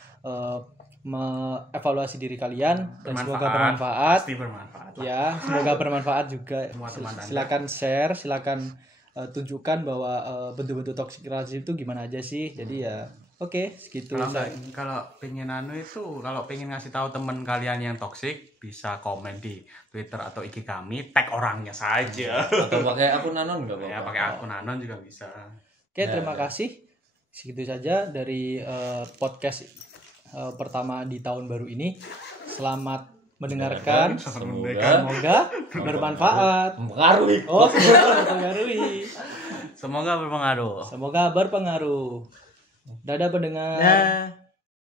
mengevaluasi diri kalian dan semoga bermanfaat. Pasti bermanfaat. Ya, semoga bermanfaat juga. Semua teman Anda. Silakan share, silakan tunjukkan bahwa bentuk-bentuk toxic relationship itu gimana aja sih. Jadi ya oke, segitu. Kalau pengen kalau pengen ngasih tahu teman kalian yang toksik, bisa komen di Twitter atau IG kami, tag orangnya saja. Atau pakai akun anon nggak apa-apa. Ya pakai akun anon juga bisa. Oke, terima kasih. Segitu saja dari podcast pertama di tahun baru ini. Selamat mendengarkan. Semoga bermanfaat. Mempengaruhi. Oh, semoga berpengaruhi. Semoga berpengaruh. Semoga berpengaruh. Dadah pendengar. Nah.